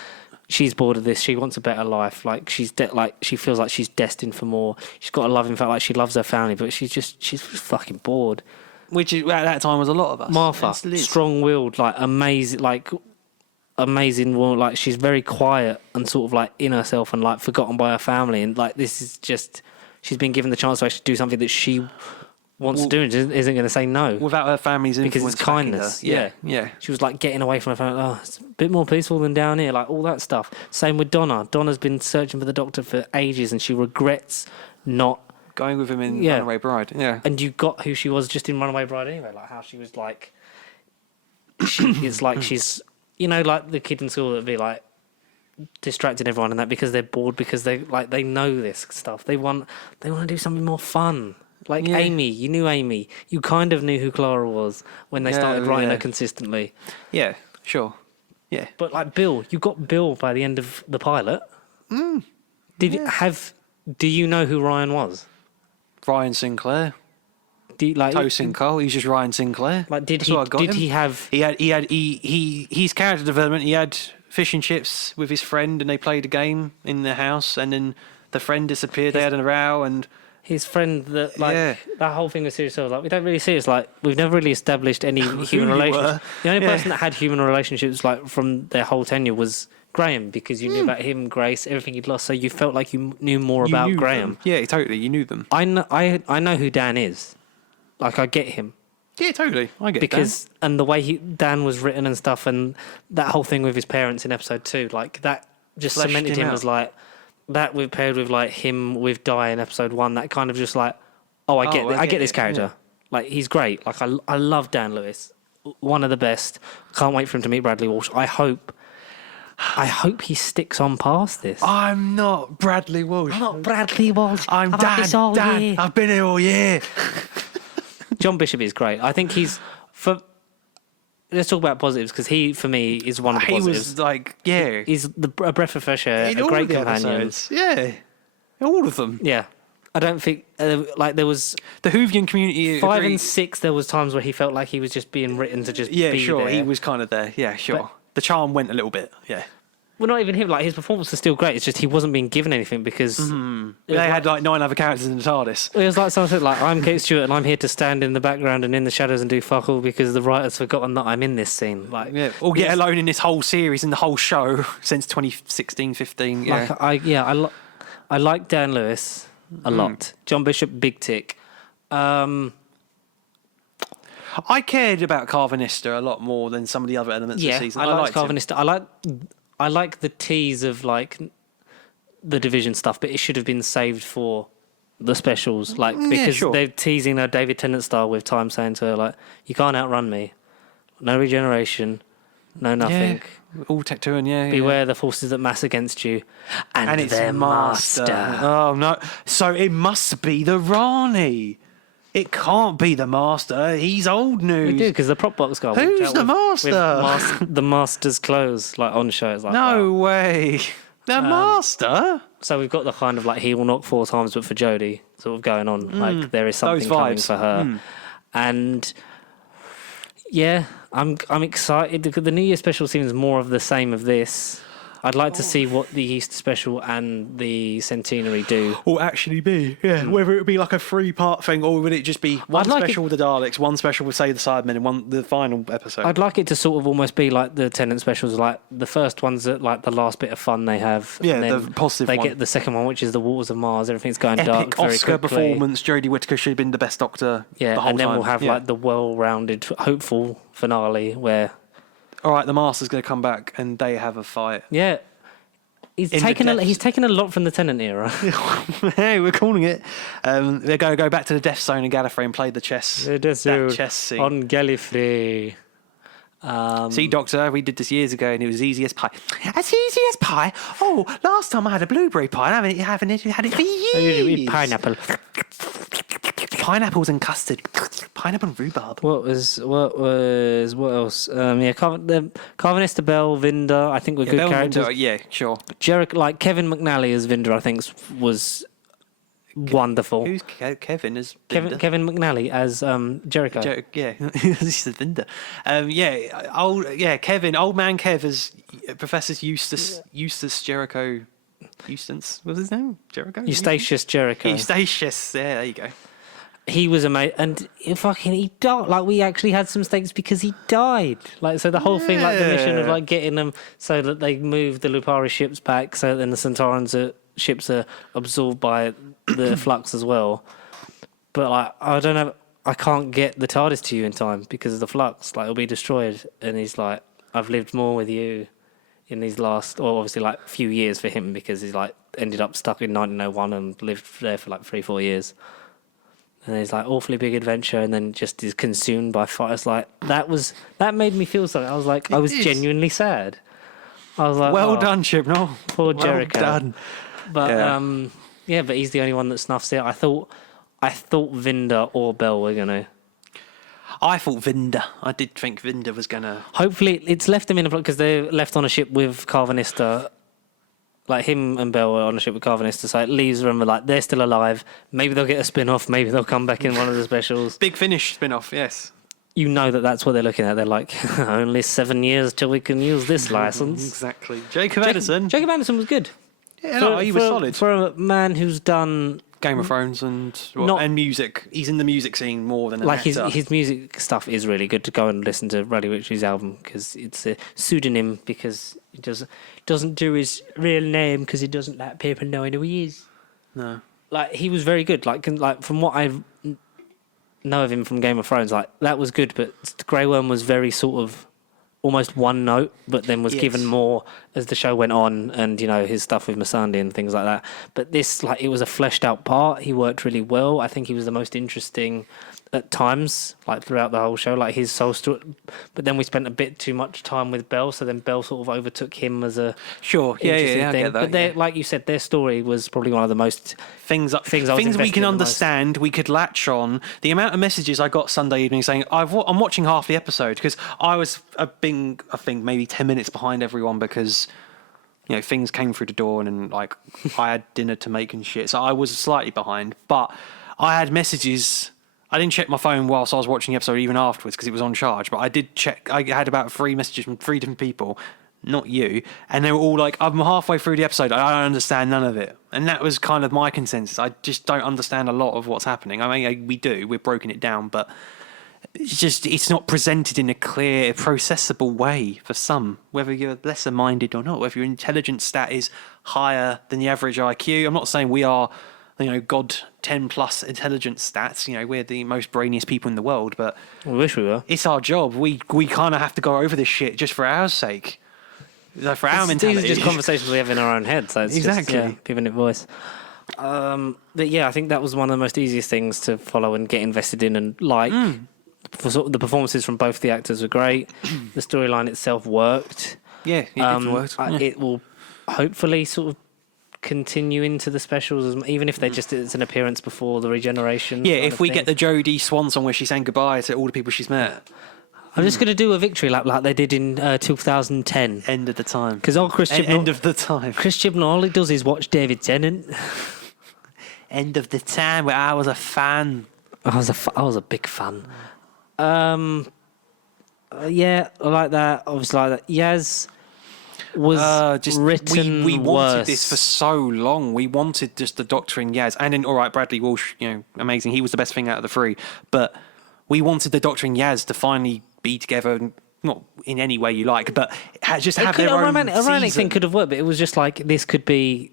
She's bored of this. She wants a better life. Like she feels like she's destined for more. She's got a loving fact. Like she loves her family, but she's fucking bored. Which is, at that time was a lot of us. Martha, strong-willed, like amazing woman. Like she's very quiet and sort of like in herself and like forgotten by her family. And like this is just she's been given the chance to actually do something that she wants to do and isn't going to say no. Without her family's influence. Because it's kindness. Yeah. She was like getting away from her family. Oh, it's a bit more peaceful than down here. Like all that stuff. Same with Donna. Donna's been searching for the Doctor for ages and she regrets not... going with him in Runaway Bride. Yeah. And you got who she was just in Runaway Bride anyway. Like how she was like... it's like she's... You know, like the kid in school that'd be like distracting everyone and that because they're bored because they know this stuff. They want to do something more fun. Like Amy, you knew Amy. You kind of knew who Clara was when they started writing her consistently. Yeah, sure. Yeah. But like Bill, you got Bill by the end of the pilot. Do you know who Ryan was? Ryan Sinclair. Tosin Cole. He's just Ryan Sinclair. Like, He's character development. He had fish and chips with his friend, and they played a game in their house, and then the friend disappeared. They had a row, and his friend that whole thing with Serious Souls, like, we don't really see it's like we've never really established any human relationships. The only person that had human relationships like from their whole tenure was Graham, because you knew about him, Grace, everything he'd lost, so you felt like you knew more about Graham. Them. Yeah, totally, you knew them. I know who Dan is. Like, I get him. Yeah, totally. I get Dan. And the way Dan was written and stuff, and that whole thing with his parents in episode 2, like, that just cemented him as like that. With paired with like him with Di in episode 1, that kind of just like, I get this character. Yeah. Like, he's great. Like, I love Dan Lewis, one of the best. Can't wait for him to meet Bradley Walsh. I hope he sticks on past this. I'm not Bradley Walsh. I'm not Bradley Walsh. I'm Dan. I've been here all year. John Bishop is great. I think he's let's talk about positives, because he, for me, is one of the positives. He was like, he's a breath of fresh air, a great companion. Episodes. Yeah, all of them. Yeah, I don't think like there was the Whovian community. 5 and 6. There was times where he felt like he was just being written to just be sure. there. He was kind of there. Yeah, sure. But the charm went a little bit. Yeah. Well, not even him. Like, his performance was still great. It's just he wasn't being given anything because they had like 9 other characters in the TARDIS. It was like something like, I'm Kate Stewart and I'm here to stand in the background and in the shadows and do fuck all because the writer's forgotten that I'm in this scene. Like, or get alone in this whole series and the whole show since 2016, 15. Yeah, like, I like Dan Lewis a lot. John Bishop, big tick. I cared about Carvanista a lot more than some of the other elements of the season. I liked Carvanista. I like the tease of like the Division stuff, but it should have been saved for the specials. Like, because they're teasing her David Tennant style with Time saying to her like, "You can't outrun me. No regeneration, no nothing. Yeah. All Tectuan, Beware the forces that mass against you, and it's their master." Oh no! So it must be the Rani. It can't be the Master. He's old news. We do, because the prop box guy. Who's the Master? The Master's clothes, like on show. It's like, no way. The Master. So we've got the kind of like he will knock 4 times, but for Jodie, sort of going on. Like, there is something coming for her, and I'm excited. The New Year special seems more of the same of this. I'd like to see what the Easter special and the Centenary do. Or actually be, whether it would be like a 3-part thing, or would it just be one special with the Daleks, one special with, say, the Sidemen, and the final episode? I'd like it to sort of almost be like the Tennant specials, like the first one's that like the last bit of fun they have. Yeah, the positive one. They get the second one, which is the Waters of Mars. Everything's going Epic dark very Oscar quickly. Performance. Jodie Whittaker should have been the best Doctor. Yeah, the whole and then time. We'll have like the well-rounded, hopeful finale where. All right, the Master's going to come back and they have a fight. Yeah. He's taken a lot from the Tennant era. Hey, we're calling it. They're going to go back to the Death Zone and Gallifrey and play the chess. The Death Zone chess scene. On Gallifrey. See, Doctor, we did this years ago and it was easy as pie. As easy as pie? Oh, last time I had a blueberry pie and I haven't had it for years. I usually eat pineapple. Pineapples and custard. Pineapple and rhubarb. What else? Carvanista, Bell, Vinder, I think were good characters. Vinder, yeah, sure. Like Kevin McNally as Vinder, I think was wonderful. Who's Kevin as Vinder? Kevin McNally as Jericho. He's the Vinder. Kevin, old man Kev as Professor Eustace Jericho. Eustace, what was his name? Jericho? Eustachius Jericho. Eustachius, there you go. He was amazing, and he died. Like, we actually had some stakes because he died. Like, so the whole thing, like the mission of like getting them so that they move the Lupari ships back, so then the Centaurans ships are absorbed by the flux as well. But like, I don't know, I can't get the TARDIS to you in time because of the flux. Like, it'll be destroyed, and he's like, I've lived more with you in these last, or obviously like few years for him because he's like ended up stuck in 1901 and lived there for like 3-4 years. And there's like awfully big adventure, and then just is consumed by fires. Like, that made me feel something. I was like, I was genuinely sad. I was like, well done, Chibnall. Poor Jericho. Well done. But but he's the only one that snuffs it. I thought Vinder or Bell were gonna. I thought Vinder. I did think Vinder was gonna. Hopefully, it's left them in a because they're left on a ship with Carvanista. like him and Belle are on a ship with Carvanista, so it leaves them like they're still alive. Maybe they'll get a spin-off. Maybe they'll come back in one of the specials. Big Finish spin-off, yes. You know that's what they're looking at. They're like, only 7 years till we can use this license. Exactly. Jacob Anderson. Jacob Anderson was good. Yeah, he was solid. For a man who's done Game of Thrones and music. He's in the music scene more than an actor. His music stuff is really good. To go and listen to Roddy Ricchi's album because it's a pseudonym because he doesn't do his real name because he doesn't like people knowing who he is. No. Like he was very good. Like from what I know of him from Game of Thrones, like that was good. But Grey Worm was very sort of almost one note, but then was given more as the show went on, and his stuff with Missandei and things like that. But this, like, it was a fleshed out part. He worked really well. I think he was the most interesting at times, like throughout the whole show, like his soul story. But then we spent a bit too much time with Belle, so then Belle sort of overtook him as a interesting thing. I get that, but like you said, their story was probably one of the most things we can understand. We could latch on. The amount of messages I got Sunday evening saying I'm watching half the episode because I was I think maybe 10 minutes behind everyone because things came through the door and like I had dinner to make and shit, so I was slightly behind. But I had messages. I didn't check my phone whilst I was watching the episode, even afterwards, because it was on charge. But I did check. I had about 3 messages from 3 different people, not you, and they were all like, "I'm halfway through the episode. I don't understand none of it." And that was kind of my consensus. I just don't understand a lot of what's happening. I mean, we do. We've broken it down, but it's not presented in a clear, processable way for some. Whether you're lesser minded or not, whether your intelligence stat is higher than the average IQ. I'm not saying we are. God 10 plus intelligence stats. We're the most brainiest people in the world, but we wish we were. It's our job. We kind of have to go over this shit just for our sake, for our mentality. These are just conversations we have in our own head, so it's exactly just, giving it voice. But yeah, I think that was one of the most easiest things to follow and get invested in, and like. The performances from both the actors were great. The storyline itself worked. Yeah, it worked. It will hopefully sort of continue into the specials, even if it's an appearance before the regeneration. Yeah, if we get the Jodie Swan song where she's saying goodbye to all the people she's met. I'm just going to do a victory lap like they did in 2010. End of the time. Because end of the time. Chris Chibnall, all he does is watch David Tennant. End of the time where I was a fan. I was a big fan. Yeah, I like that. Obviously, like that. Yaz was just written. We wanted worse. this for so long. We wanted just the Doctor and Yaz, and then all right, Bradley Walsh, amazing. He was the best thing out of the 3, but we wanted the Doctor and Yaz to finally be together. Not in any way you like, but just have their own romantic thing could have worked, but it was just like this could be.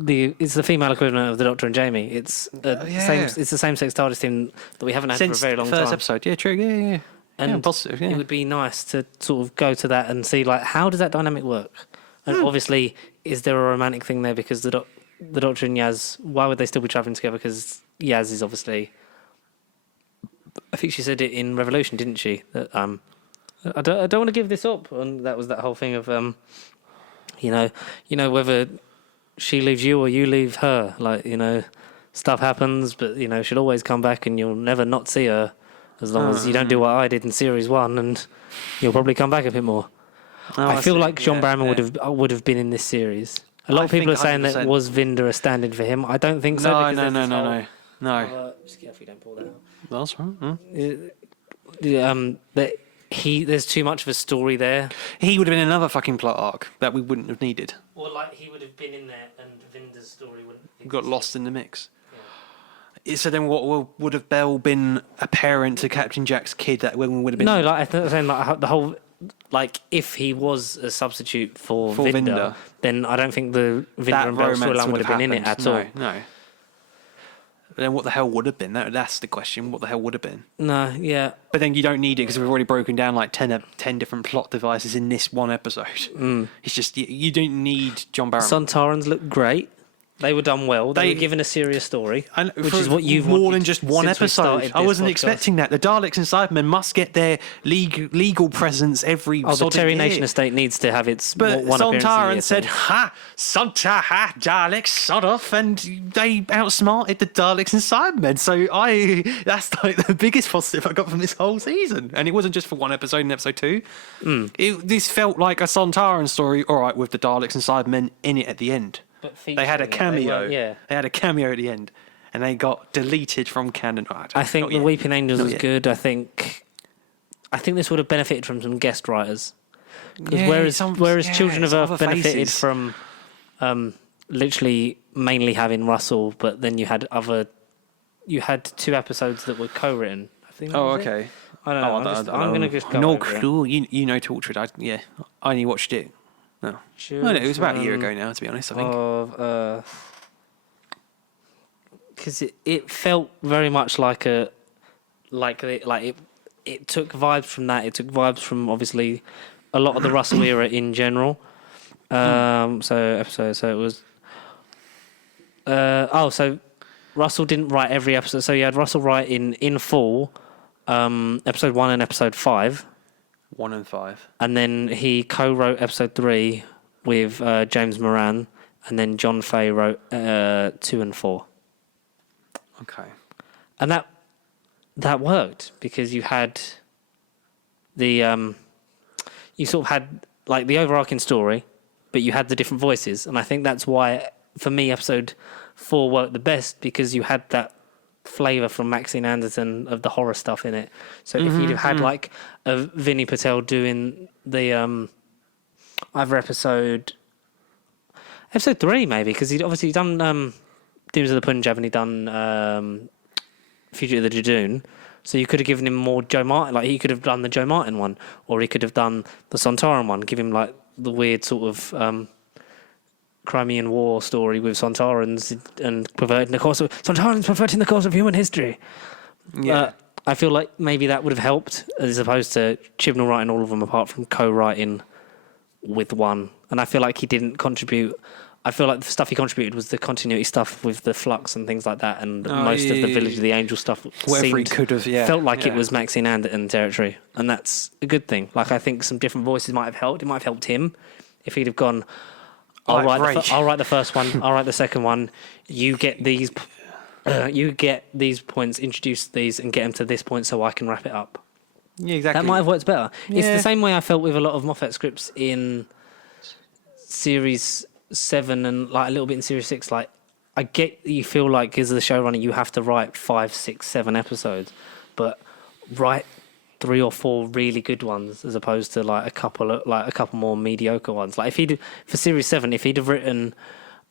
It's the female equivalent of the Doctor and Jamie. It's it's the same sex TARDIS team that we haven't had since for a very long the first time. Episode, yeah, true, yeah. And positive, yeah. It would be nice to sort of go to that and see like how does that dynamic work, and obviously is there a romantic thing there because the Doctor and Yaz, why would they still be travelling together? Because Yaz is obviously, I think she said it in Revolution, didn't she? That I don't want to give this up, and that was that whole thing of whether she leaves you or you leave her, like stuff happens, but she'll always come back and you'll never not see her as long as you don't do what I did in series 1, and you'll probably come back a bit more. I feel like John Barrowman would have been in this series. A lot of people are saying 100%. That was Vinder a stand-in for him. I don't think so. No. Just careful you don't pull that out. That's right. There's too much of a story there. He would have been another fucking plot arc that we wouldn't have needed. Or like he would have been in there and Vinder's story wouldn't have got lost in the mix. Yeah. So then what would have Belle been a parent to Captain Jack's kid that women would have been? No, like I'm saying like the whole, like if he was a substitute for Vinder, then I don't think the Vinder and Belle storyline would have been in it at all. No. But then what the hell would have been? That's the question. What the hell would have been? No, yeah. But then you don't need it because we've already broken down like 10 different plot devices in this one episode. It's just, you don't need John Barrowman. Sontarans look great. They were done well. They were given a serious story, which is what you've more wanted than just one episode. I wasn't expecting that. The Daleks and Cybermen must get their legal presence every. The Terry Nation estate needs to have its one appearance a year. Sontaran said, "Ha, Sontar, ha, Daleks, sod off," and they outsmarted the Daleks and Cybermen. So that's like the biggest positive I got from this whole season. And it wasn't just for one episode in episode 2. This felt like a Sontaran story, all right, with the Daleks and Cybermen in it at the end. They had a cameo. They had a cameo at the end, and they got deleted from canon. I think the Weeping Angels was good. I think this would have benefited from some guest writers. Whereas Children of Earth benefited from literally mainly having Russell, but then you had 2 episodes that were co-written. I think. Okay. I don't know. I'm going to just go. No clue. You know Tortured. I only watched it. No. It was about a year ago now, to be honest, I think. Because it felt very much like it took vibes from that. It took vibes from obviously a lot of the Russell era in general. So it was. So Russell didn't write every episode. So you had Russell write in full, episode 1 and episode 5. 1 and 5. And then he co-wrote episode 3 with James Moran, and then John Fay wrote 2 and 4. Okay. And that worked because you had the you sort of had like the overarching story, but you had the different voices, and I think that's why for me episode 4 worked the best, because you had that flavour from Maxine Anderson of the horror stuff in it. So if you'd have had like a Vinny Patel doing the either episode 3 maybe, because he'd obviously done Demons of the Punjab and he'd done Fugitive of the Jadoon, so you could have given him more Joe Martin. Like he could have done the Joe Martin one, or he could have done the Sontaran one, give him like the weird sort of Crimean War story with Sontarans and perverting the course of human history. Yeah, I feel like maybe that would have helped, as opposed to Chibnall writing all of them apart from co-writing with one. And I feel like he didn't contribute. I feel like the stuff he contributed was the continuity stuff with the FLUXed and things like that, and most of the Village of the Angel stuff felt like it was Maxine Anderson territory, and that's a good thing. Like I think some different voices might have helped. It might have helped him if he'd have gone, I'll write the first one. I'll write the second one. You get these points, introduce these, and get them to this point so I can wrap it up. Yeah, exactly. That might have worked better. Yeah. It's the same way I felt with a lot of Moffat scripts in Series 7 and like a little bit in Series 6. Like, I get that you feel like as the showrunner you have to write 5, 6, 7 episodes, but write 3 or 4 really good ones as opposed to like a couple more mediocre ones. Like for Series 7, if he'd have written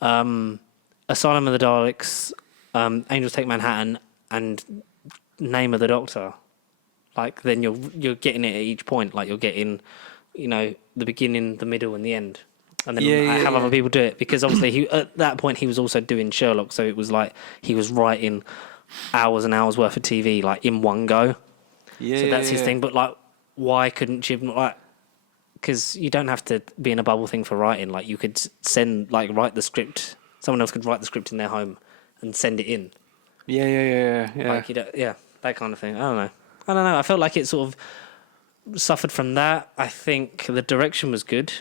Asylum of the Daleks, Angels Take Manhattan, and Name of the Doctor, like then you're getting it at each point. Like you're getting, the beginning, the middle, and the end. And then have other people do it, because obviously at that point he was also doing Sherlock, so it was like he was writing hours and hours worth of TV like in one go. So that's his thing. But like, why couldn't Jim because you don't have to be in a bubble thing for writing. Like you could write the script. Someone else could write the script in their home and send it in. Yeah. Like that kind of thing. I don't know. I felt like it sort of suffered from that. I think the direction was good.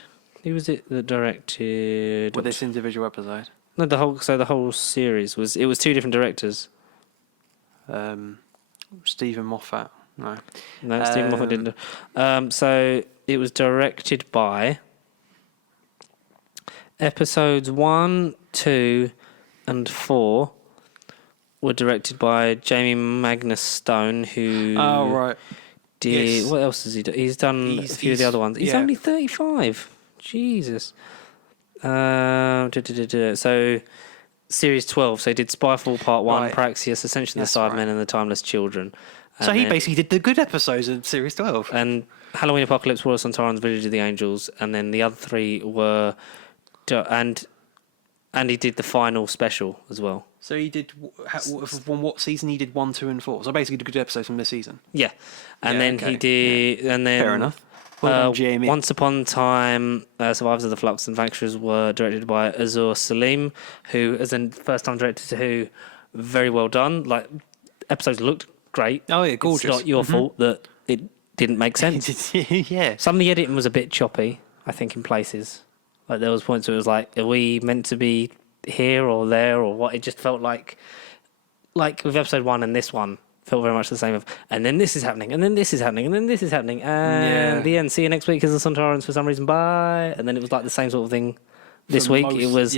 Who was it that directed? Well, this individual episode. No, the whole series was 2 different directors. Stephen Moffat. No, Stephen Moffat didn't. So it was directed by episodes 1, 2, and 4 were directed by Jamie Magnus Stone, who did what else has he done? He's done a few of the other ones. He's only 35. Jesus. So Series 12. So he did Spyfall Part 1, Praxeus, Ascension of the Cybermen, and The Timeless Children. So he basically did the good episodes of Series 12. And Halloween Apocalypse, War of Sontarans, Village of the Angels, and then the other 3 were... And he did the final special as well. So he did... From what season he did 1, 2, and 4? So basically the good episodes from this season? Yeah. And then he did... And then fair enough. Well done, Jamie. Once Upon a Time, Survivors of the Flux and Vanquishers were directed by Azur Salim, who, as a first-time director to Who, very well done. Like, episodes looked great. Oh, yeah, gorgeous. It's not your fault that it didn't make sense. Yeah. Some of the editing was a bit choppy, I think, in places. Like, there was points where it was like, are we meant to be here or there or what? It just felt like with episode 1 and this one, felt very much the same and then this is happening, and then this is happening, and then this is happening, and the end. See you next week as the Sontarans for some reason. Bye. And then it was like the same sort of thing this week. It was,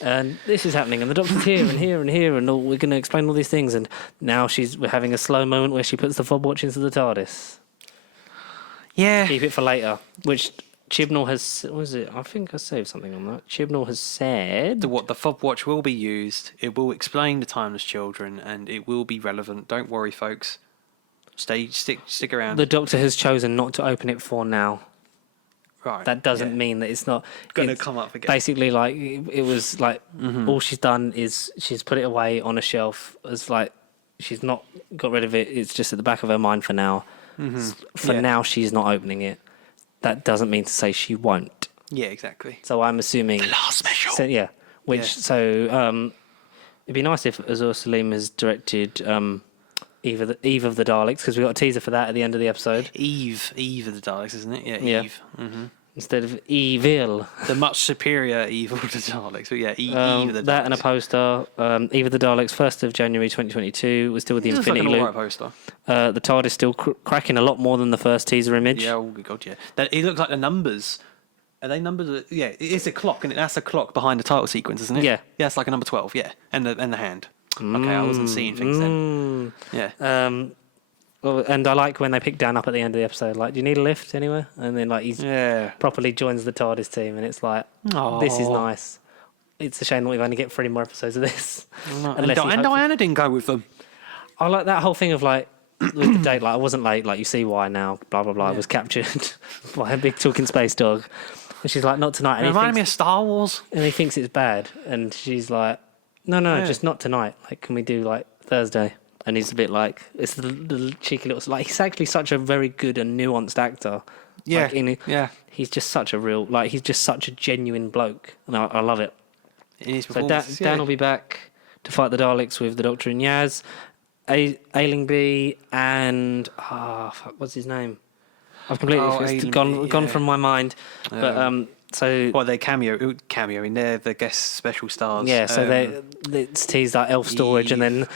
and this is happening, and the Doctor's here and here and here, and we're going to explain all these things. And now we're having a slow moment where she puts the fob watch into the TARDIS. Yeah. Keep it for later, which Chibnall has... What was it? I think I saved something on that. Chibnall has said... The fob watch will be used. It will explain the Timeless Children, and it will be relevant. Don't worry, folks. Stick around. The Doctor has chosen not to open it for now. Right. That doesn't mean that it's not... going to come up again. Basically, like, it was like... All she's done is she's put it away on a shelf as, like... She's not got rid of it. It's just at the back of her mind for now. For now, she's not opening it. That doesn't mean to say she won't. Yeah, exactly. So I'm assuming... The last special. So, So it'd be nice if Azur Salim has directed Eve of the Daleks, because we got a teaser for that at the end of the episode. Eve of the Daleks, isn't it? Yeah. Eve. Instead of Evil. The much superior Eve of the Daleks. But yeah, Eve of the Daleks. That and a poster. Eve of the Daleks, 1st of January 2022. We're still with the Infinity Loop. Alright poster. The TARDIS still cracking a lot more than the first teaser image. Yeah, oh good God, yeah. It looks like the numbers. Are they numbers? Yeah, it is a clock, and that's a clock behind the title sequence, isn't it? Yeah. Yeah, it's like a number 12, yeah. And the hand. Okay, I wasn't seeing things then. Yeah. Well, and I like when they pick Dan up at the end of the episode, like, do you need a lift anywhere? And then, like, he's properly joins the TARDIS team, and it's like, this is nice. It's a shame that we've only get 3 more episodes of this. And Diana didn't go with them. I like that whole thing of, like, with the date, like, I wasn't late, like, you see why now, blah, blah, blah. I was captured by a big talking space dog. And she's like, not tonight. And it reminded me of Star Wars. And he thinks it's bad. And she's like, no, just not tonight. Like, can we do, like, Thursday? And he's a bit like, it's the cheeky little... Like, he's actually such a very good and nuanced actor. Yeah, like He's just such a real... Like, he's just such a genuine bloke. And I love it. In his so Dan will be back to fight the Daleks with the Doctor and Yaz. Ailing and... what's his name? I've completely gone from my mind. But... they cameo in there, the guest special stars. Yeah, so it's teased like elf storage, and then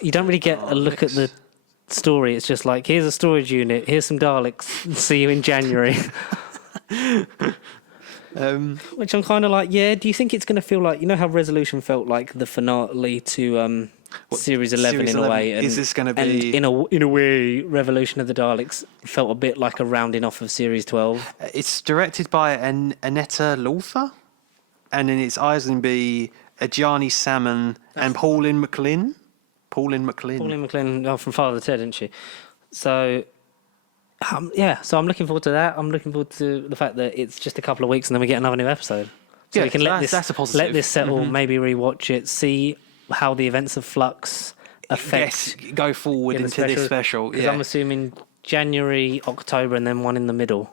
you don't really get a look at the story. It's just like, here's a storage unit, here's some Daleks, see you in January. Which I'm kind of like, do you think it's going to feel like, you know how Resolution felt like the finale to Series 11 in a way? And, is this going to be... And in a way, Revolution of the Daleks felt a bit like a rounding off of Series 12. It's directed by Annetta Lothar, and then it's Eisenby, Ajani Salmon, and Pauline McLean. Pauline McLean from Father Ted, isn't she? So... so I'm looking forward to that. I'm looking forward to the fact that it's just a couple of weeks and then we get another new episode. So we can that's a positive. Let this settle, maybe rewatch it, see how the events of Flux affect... Yes, go forward into this special. Because I'm assuming January, October, and then one in the middle.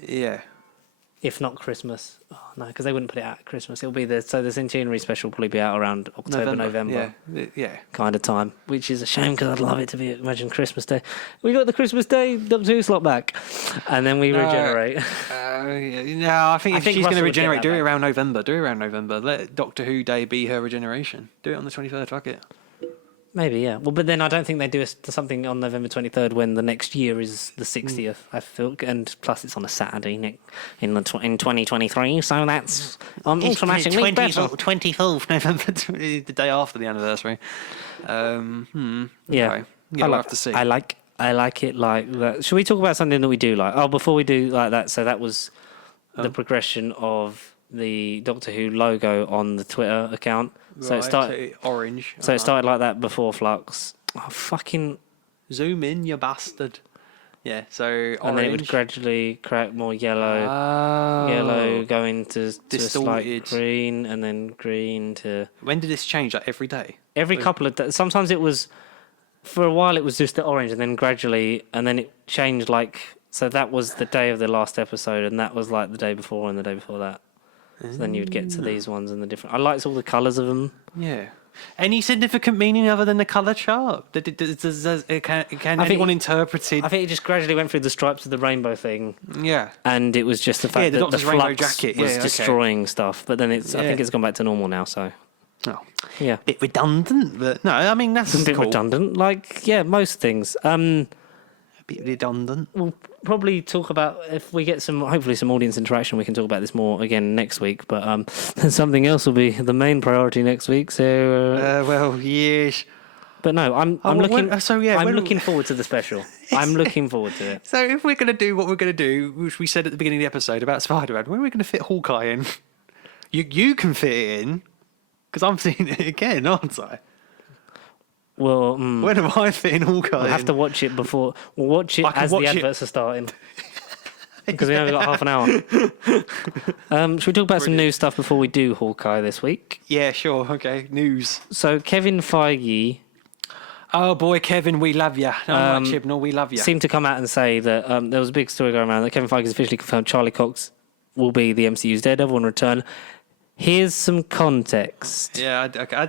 Yeah. If not Christmas. Oh, no, because they wouldn't put it out at Christmas. It'll be the Centenary special will probably be out around October, November. Yeah. Kind of time. Which is a shame because I'd love it to be, imagine Christmas Day. We got the Christmas Day Doctor Who slot back. And then we regenerate. No, I think she's going to regenerate, do it around November. Let Doctor Who Day be her regeneration. Do it on the 23rd, fuck it. Maybe, yeah. Well, but then I don't think they do something on November 23rd when the next year is the 60th, I feel. And plus it's on a Saturday in 2023, so that's automatically better. 24th November, the day after the anniversary. Yeah. Okay. We'll have to see. I like it like that. Should we talk about something that we do like? Oh, before we do like that, so that was the progression of the Doctor Who logo on the Twitter account. So it started orange. So it started like that before Flux. Oh, fucking zoom in, you bastard. Yeah. So orange. And then it would gradually crack more yellow. Yellow going to like green, and then green to. When did this change? Like every day. Every couple of days. Sometimes it was. For a while, it was just the orange, and then gradually, and then it changed like So that was the day of the last episode, and that was like the day before and the day before that. So then you'd get to these ones and the different. I liked all the colours of them. Yeah. Any significant meaning other than the colour chart? Can anyone interpret it? I think it just gradually went through the stripes of the rainbow thing. Yeah. And it was just the fact that the rainbow flux jacket was destroying stuff. But then I think it's gone back to normal now, so. Oh. Yeah. Bit redundant, but no, I mean, that's a bit redundant. Like, yeah, most things. A bit redundant. We'll probably talk about, if we get hopefully some audience interaction, we can talk about this more again next week. But something else will be the main priority next week. So, well, yes. But no, I'm looking forward to the special. I'm looking forward to it. So if we're going to do what we're going to do, which we said at the beginning of the episode about Spider-Man, where are we going to fit Hawkeye in? You can fit it in, because I'm seeing it again, aren't I? Well, when am I fitting Hawkeye? We'll have to watch it before. We'll watch it as the adverts are starting. Because we only got half an hour. Should we talk about some news stuff before we do Hawkeye this week? Yeah, sure. Okay, news. So Kevin Feige. Oh boy, Kevin, we love you. No, Chibnall, we love you. Seemed to come out and say that there was a big story going around that Kevin Feige has officially confirmed Charlie Cox will be the MCU's Daredevil in return. Here's some context. Yeah, okay. I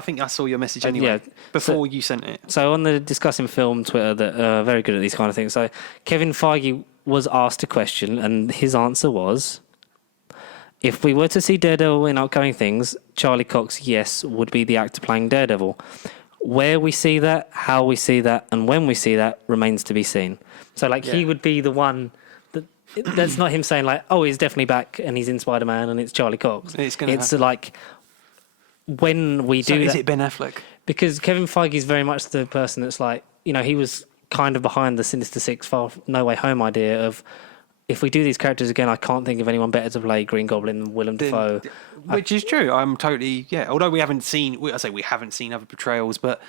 think I saw your message anyway before you sent it. So on the Discussing Film Twitter, that very good at these kind of things. So Kevin Feige was asked a question, and his answer was, if we were to see Daredevil in upcoming things, Charlie Cox, yes, would be the actor playing Daredevil. Where we see that, how we see that, and when we see that remains to be seen. So he would be the one. That's not him saying like, oh, he's definitely back and he's in Spider-Man and it's Charlie Cox. It's like when we do that. Is it Ben Affleck? Because Kevin Feige is very much the person that's like, he was kind of behind the Sinister Six, No Way Home idea of, if we do these characters again, I can't think of anyone better to play Green Goblin than Willem Dafoe. Which is true. I'm totally, Although we haven't seen other portrayals, but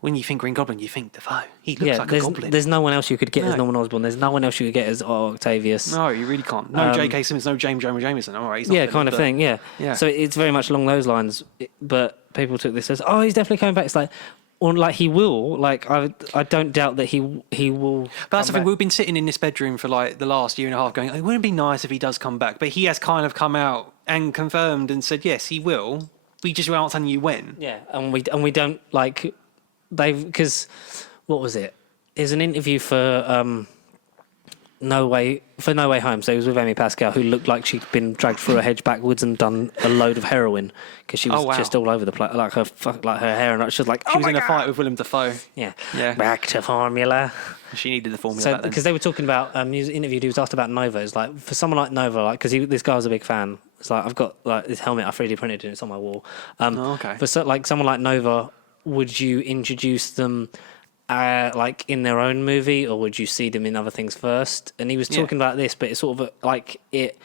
when you think Green Goblin, you think Dafoe. He looks like a goblin. There's no one else you could get as Norman Osborn. There's no one else you could get as Octavius. No, you really can't. No J.K. Simmons, no James Jonah Jameson. All right, he's not kind of thing, yeah. So it's very much along those lines. But people took this as, oh, he's definitely coming back. It's like, or like he will. Like I don't doubt that he will. But that's the thing. We've been sitting in this bedroom for like the last year and a half, going, it wouldn't be nice if he does come back. But he has kind of come out and confirmed and said, yes, he will. We just aren't telling you when. Yeah, and we don't like. Because what was it? There's an interview for No Way Home. So it was with Amy Pascal, who looked like she'd been dragged through a hedge backwards and done a load of heroin because she was just all over the place, like her hair, and she was like, she was in a fight with Willem Dafoe. Yeah. Back to formula. She needed the formula. So back then. Because they were talking about he was interviewed. He was asked about Nova. It's like, for someone like Nova, like, because this guy was a big fan. It's like, I've got like this helmet I 3D printed and it's on my wall. Okay. For someone like Nova, would you introduce them like in their own movie, or would you see them in other things first? And he was talking about this, but it's sort of like it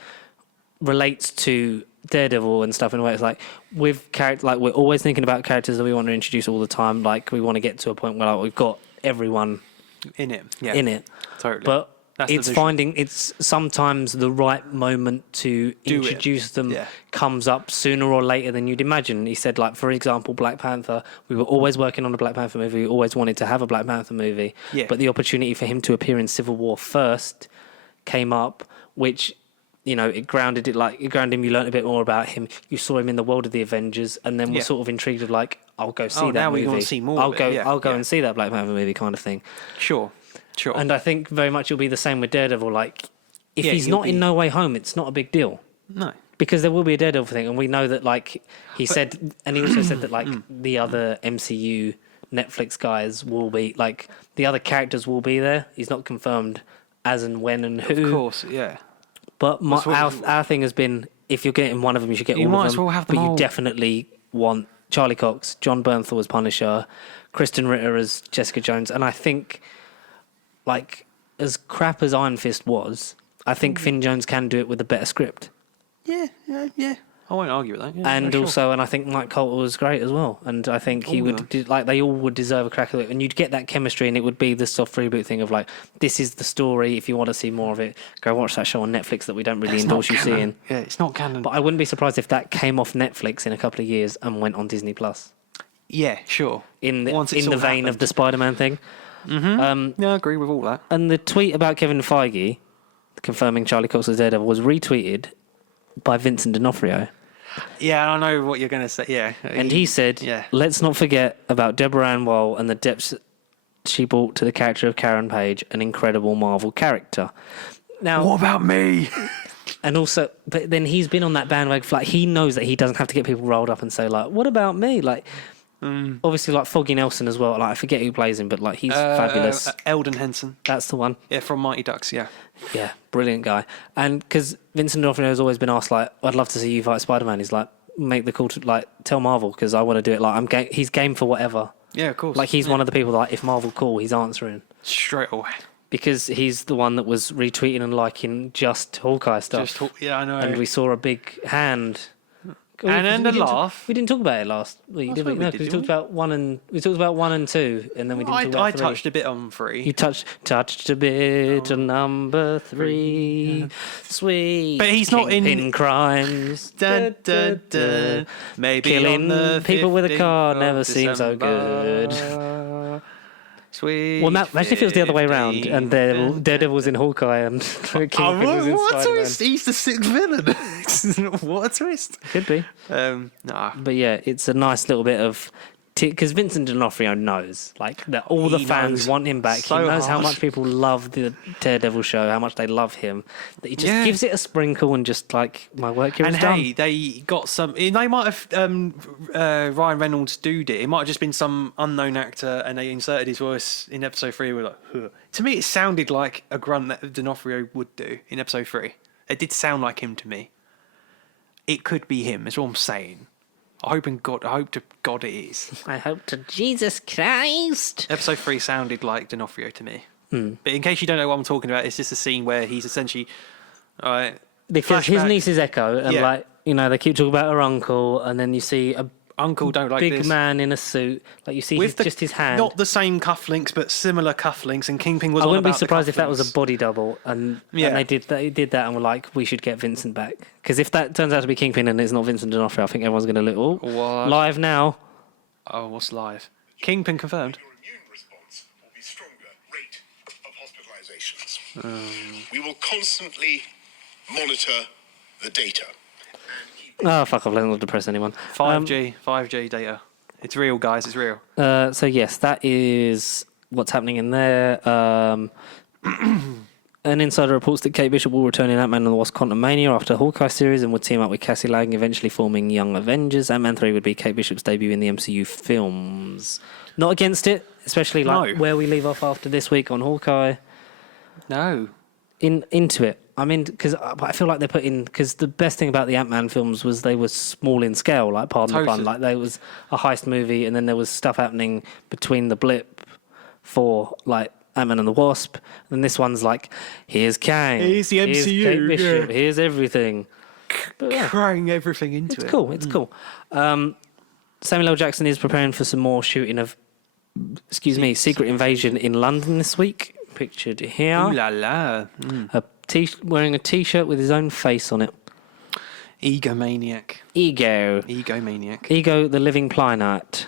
relates to Daredevil and stuff in a way. It's like with character, like we're always thinking about characters that we want to introduce all the time. Like we want to get to a point where like, we've got everyone in it, totally. But it's sometimes the right moment to introduce them comes up sooner or later than you'd imagine. He said, like, for example, Black Panther, we were always working on a Black Panther movie. We always wanted to have a Black Panther movie. Yeah. But the opportunity for him to appear in Civil War first came up, which, it grounded him. You learned a bit more about him. You saw him in the world of the Avengers, and then were sort of intrigued of like, I'll go see that movie. Now we want to see more. I'll go and see that Black Panther movie kind of thing. Sure. And I think very much it'll be the same with Daredevil. Like, if he's not in No Way Home, it's not a big deal. No. Because there will be a Daredevil thing, and we know that, like, he said, and he also said that, like, the other MCU Netflix guys will be, like, the other characters will be there. He's not confirmed as and when and who. Of course, yeah. But our thing has been, if you're getting one of them, you should get all of them. You might as well have them all. But you definitely want Charlie Cox, John Bernthal as Punisher, Kristen Ritter as Jessica Jones, and I think, like, as crap as Iron Fist was, I think Finn Jones can do it with a better script. Yeah. I won't argue with that. Yeah, and also, and I think Mike Colter was great as well. And I think he would, they all would deserve a crack at it. And you'd get that chemistry, and it would be the soft reboot thing of like, this is the story. If you want to see more of it, go watch that show on Netflix that we don't really endorse you seeing. Yeah, it's not canon. But I wouldn't be surprised if that came off Netflix in a couple of years and went on Disney Plus. Yeah, sure. In the vein of the Spider-Man thing. Yeah, I agree with all that. And the tweet about Kevin Feige confirming Charlie Cox as Daredevil was retweeted by Vincent D'Onofrio. Yeah, I know what you're going to say. Yeah. And he said, let's not forget about Deborah Ann Woll and the depths she brought to the character of Karen Page, an incredible Marvel character. Now, what about me? And also, but then he's been on that bandwagon. Like, he knows that he doesn't have to get people rolled up and say, like, what about me? Like, obviously, like Foggy Nelson as well. Like, I forget who plays him, but like, he's fabulous. Eldon Henson. That's the one. Yeah, from Mighty Ducks, yeah. Yeah, brilliant guy. And because Vincent D'Onofrio has always been asked, like, I'd love to see you fight Spider-Man. He's like, make the call to, like, tell Marvel, because I want to do it. Like, he's game for whatever. Yeah, of course. Like, he's one of the people that, like, if Marvel call, he's answering. Straight away. Because he's the one that was retweeting and liking just Hawkeye stuff. Yeah, I know. And we saw a big hand. And a laugh. We didn't talk about it last week, did we? No, because we talked about 1 and 2, and then we didn't talk about 3. I touched a bit on 3. You touched a bit on number 3. Yeah. Sweet. But he's not in crimes. Dun, dun, dun. Maybe killing on the people with a car never seems so good. Sweet. Well, imagine if it was the other way around, and Daredevil was in Hawkeye and Kingpin was in what a Spider-Man. twist! He's the sixth villain. What a twist! Could be. Nah. But yeah, it's a nice little bit of because Vincent D'Onofrio knows like that all the fans want him back. So he knows how hard. much people love the Daredevil show, how much they love him. That he just gives it a sprinkle and just like my work here is done. And hey, they got some. They might have Ryan Reynolds dooed it. It might have just been some unknown actor, and they inserted his voice in episode 3. We're like, huh. To me, it sounded like a grunt that D'Onofrio would do in episode 3. It did sound like him to me. It could be him. That's what I'm saying. I hope to God it is. I hope to Jesus Christ. Episode 3 sounded like D'Onofrio to me. But in case you don't know what I'm talking about, it's just a scene where he's essentially, because his niece is Echo, and like they keep talking about her uncle, and then you see a uncle don't like big this. Man in a suit, like you see just his hand. Not the same cufflinks, but similar cufflinks. And Kingpin was. I on wouldn't be about surprised the if that was a body double, and they did that, and were like, we should get Vincent back, because if that turns out to be Kingpin and it's not Vincent D'Onofrio, I think everyone's going to look live now. Oh, what's live? Kingpin confirmed. Your immune response will be stronger. Rate of hospitalizations. We will constantly monitor the data. Oh, fuck off, let's not depress anyone. 5G data. It's real, guys, it's real. So, yes, that is what's happening in there. An insider reports that Kate Bishop will return in Ant-Man and the Wasp: Quantumania after Hawkeye series and would team up with Cassie Lang, eventually forming Young Avengers. Ant-Man 3 would be Kate Bishop's debut in the MCU films. Not against it, especially where we leave off after this week on Hawkeye. No. Into it. I mean, because I feel like they put in... Because the best thing about the Ant-Man films was they were small in scale, like, pardon the pun. Like, there was a heist movie, and then there was stuff happening between the blip for, like, Ant-Man and the Wasp. And this one's like, here's Kang. Here's the MCU. Here's Kate Bishop. Here's everything. Crying everything into it. It's cool. It's cool. Samuel L. Jackson is preparing for some more shooting of, Secret Invasion in London this week. Pictured here. Ooh la la. Wearing a T-shirt with his own face on it. Egomaniac. Egomaniac. Ego, the living planet.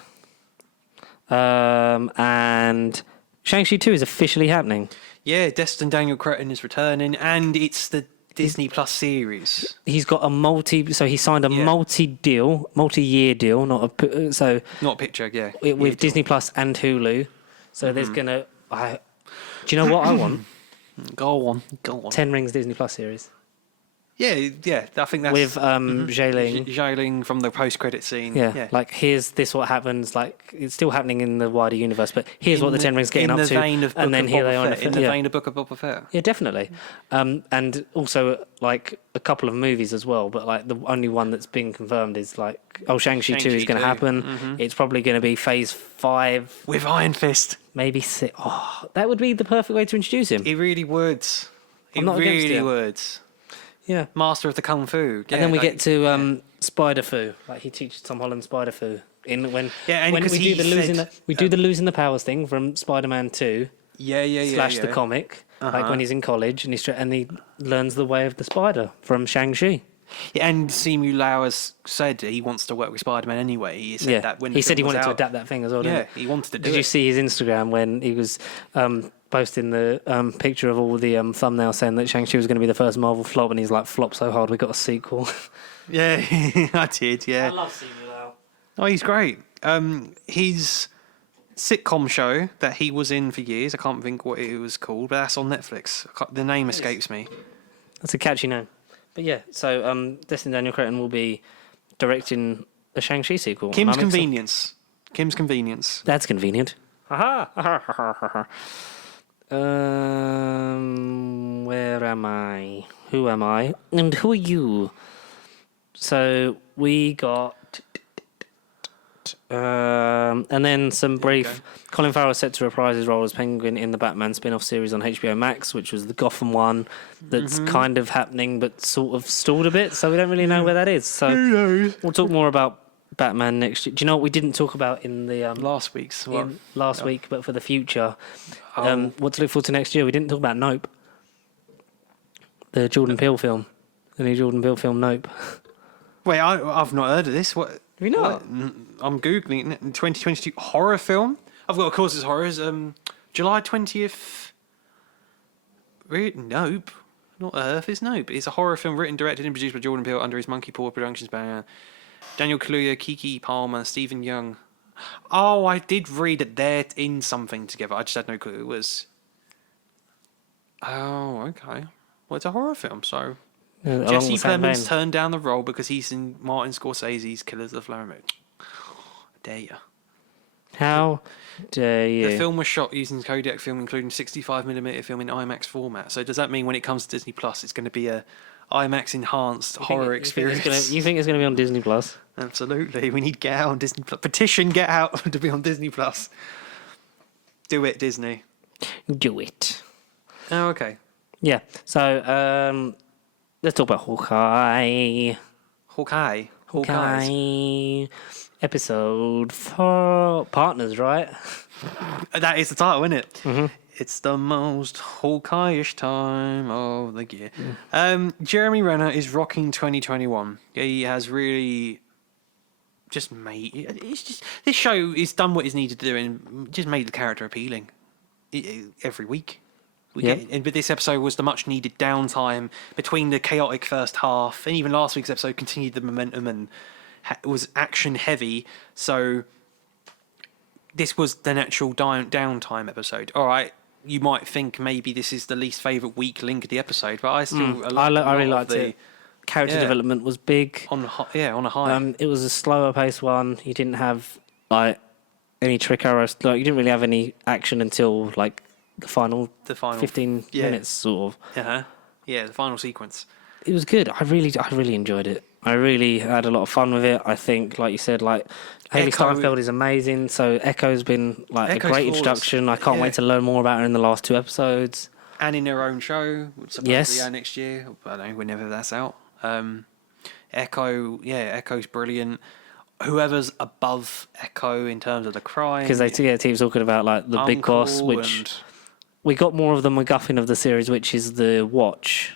And Shang-Chi 2 is officially happening. Yeah, Destin Daniel Cretton is returning, and it's the Disney Plus series. He's got he signed a multi-year deal, not a picture, with Disney Plus and Hulu. So there's gonna. Do you know what I want? Go on. 10 Rings Disney Plus series. Yeah. I think that's with Xialing. Xialing from the post-credit scene. Yeah, like here's what happens. Like it's still happening in the wider universe, but here's what the 10 Rings getting up to. And then here they are in the vein of Book of Boba Fett. Yeah, definitely. And also like a couple of movies as well. But like the only one that's been confirmed is like Shang-Chi 2 is going to happen. Mm-hmm. It's probably going to be Phase 5 with Iron Fist. Maybe 6. Oh, that would be the perfect way to introduce him. It really would. Would. Yeah, Master of the Kung Fu. Yeah, and then we get to Spider Fu. Like he teaches Tom Holland Spider Fu when we do the losing the powers thing from Spider-Man 2. Slash the comic. Like when he's in college and he learns the way of the spider from Shang-Chi. Yeah, and Simu Lau has said he wants to work with Spider-Man anyway. He said that when he said he was wanted to out. adapt that thing as well. Didn't He wanted to do it. Did you see his Instagram when he was posting the picture of all the thumbnails saying that Shang-Chi was going to be the first Marvel flop, and he's like, "Flop so hard, we got a sequel." Yeah, I did. Yeah, I love Simu Lau. oh, he's great. His sitcom show that he was in for years, I can't think what it was called, but that's on Netflix. The name escapes me. That's a catchy name. But yeah, so Destin Daniel Cretton will be directing the Shang-Chi sequel. Kim's Convenience. Kim's Convenience. That's convenient. Where am I? Who am I? And who are you? So we got... and then some brief... Colin Farrell set to reprise his role as Penguin in the Batman spin-off series on HBO Max, which was the Gotham one that's kind of happening but sort of stalled a bit, so we don't really know where that is. So we'll talk more about Batman next year. Do you know what we didn't talk about in the... last week's one. Last week, but for the future. What to look forward to next year? We didn't talk about Nope. The Jordan Peele film. The new Jordan Peele film, Nope. Wait, I've not heard of this. What? Have you not? I'm Googling it. 2022 horror film? I've got, of course, it's horrors. July 20th. Nope. Not Earth, it's Nope. It's a horror film written, directed, and produced by Jordan Peele under his Monkey Paw Productions banner. Daniel Kaluuya, Kiki Palmer, Stephen Young. Oh, I did read that they're in something together. I just had no clue it was. Oh, okay. Well, it's a horror film, so... Jesse Plemons turned down the role because he's in Martin Scorsese's Killers of the Flower Moon. Dare you. How dare you? The film was shot using Kodak film, including 65mm film in IMAX format. So does that mean when it comes to Disney Plus, it's going to be a IMAX enhanced horror experience? You think it's going to be on Disney Plus? Absolutely. We need Get Out on Disney Plus. Petition Get Out to be on Disney Plus. Do it, Disney. Do it. Oh, okay. Yeah. So let's talk about Hawkeye. Hawkeye. Episode 4. Partners, right? That is the title, isn't it? Mm-hmm. It's the most Hawkeye-ish time of the year. Jeremy Renner is rocking 2021. He has really just made... This show has done what it's needed to do and just made the character appealing every week. And but this episode was the much-needed downtime between the chaotic first half, and even last week's episode continued the momentum and was action-heavy, so this was the natural downtime episode. All right, you might think maybe this is the least favourite weak link of the episode, but I still... I really liked it. Character development was big. On a high. It was a slower-paced one. You didn't have, like, any trick arrows. Like, you didn't really have any action until, like, the final 15 minutes, sort of. Yeah, the final sequence. It was good. I really enjoyed it. I really had a lot of fun with it. I think, like you said, like Hayley Steinfeld is amazing. So Echo's been like a great introduction. I can't wait to learn more about her in the last 2 episodes. And in her own show, which supposedly out next year. I don't know, whenever that's out. Echo's brilliant. Whoever's above Echo in terms of the crime, because they keep talking about like the big boss, which we got more of the MacGuffin of the series, which is the watch.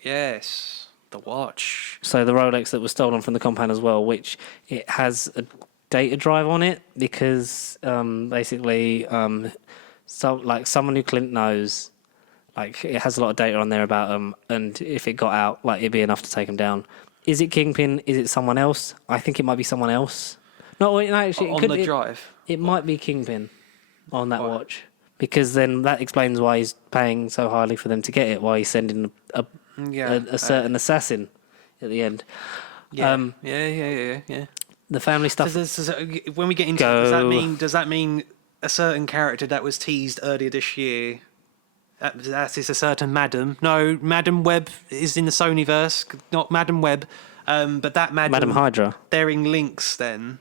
Yes, the watch. So the Rolex that was stolen from the compound as well, which it has a data drive on it because basically, someone who Clint knows, like it has a lot of data on there about them, and if it got out, like it'd be enough to take them down. Is it Kingpin? Is it someone else? I think it might be someone else. No, actually, drive. It might be Kingpin on that watch. Because then that explains why he's paying so highly for them to get it, why he's sending a certain assassin at the end. Yeah. The family stuff. When we get into it, does that mean a certain character that was teased earlier this year? That is a certain Madam. No, Madam Web is in the Sonyverse, not Madam Web. But that Madam Hydra. They're in links then.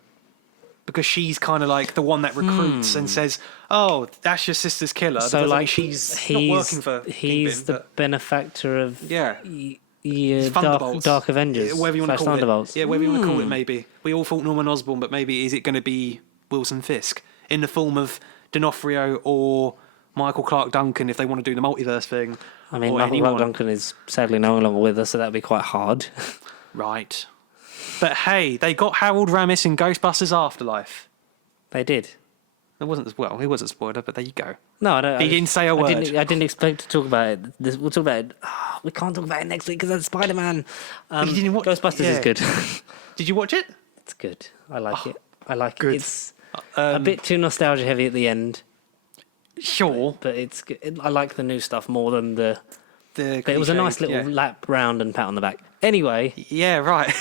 Because she's kind of like the one that recruits and says, "Oh, that's your sister's killer." So, like, she's not working for he's Kingpin, the benefactor of Dark Avengers, whatever you want to call Thunderbolts. it. Yeah, whatever you want to call it. Maybe we all thought Norman Osborn, but maybe is it going to be Wilson Fisk in the form of D'Onofrio or Michael Clarke Duncan if they want to do the multiverse thing? I mean, Michael Clarke Duncan is sadly no longer with us, so that'd be quite hard. Right. But hey, they got Harold Ramis in Ghostbusters Afterlife. They did. It wasn't he was a spoiler, but there you go. No, I don't. He didn't say a word. I didn't expect to talk about it. We'll talk about it. We can't talk about it next week because that's Spider-Man. You didn't watch Ghostbusters is good. Did you watch it? It's good. I like it. I like good. it. It's a bit too nostalgia heavy at the end. Sure, but it's good. I like the new stuff more than the. But it was a nice little lap round and pat on the back. Anyway. Yeah. Right.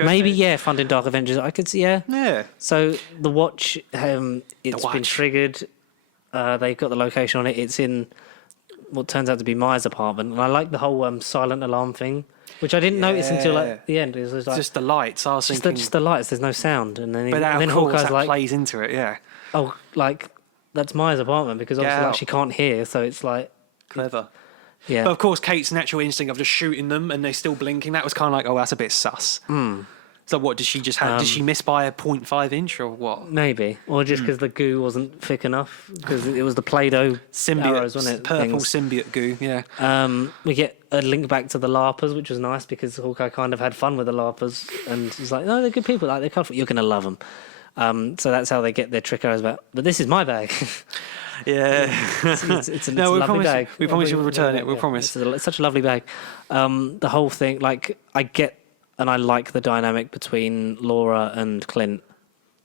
Maybe funding Dark Avengers. I could see. Yeah. Yeah. So the watch, it's been triggered. They've got the location on it. It's in what turns out to be Maya's apartment, and I like the whole silent alarm thing, which I didn't notice until the end. It was like, just the lights. I was thinking, just the lights. There's no sound, and then Hawkeye's that plays into it. Yeah. Oh, like that's Maya's apartment because obviously she can't hear, so it's like clever. Yeah. But of course, Kate's natural instinct of just shooting them and they're still blinking, that was kind of like, oh, that's a bit sus. So what, did she just have, did she miss by a 0.5 inch or what? Maybe. Or just because the goo wasn't thick enough, because it was the Play-Doh arrows, wasn't it? Purple symbiote goo, yeah. We get a link back to the LARPers, which was nice because Hawkeye kind of had fun with the LARPers and he's like, no, they're good people, like they're colorful, you're going to love them. So that's how they get their trick arrows back. But this is my bag. Yeah. It's a lovely bag. We promise you'll return it. We'll promise. It's such a lovely bag. The whole thing, like, I get and I like the dynamic between Laura and Clint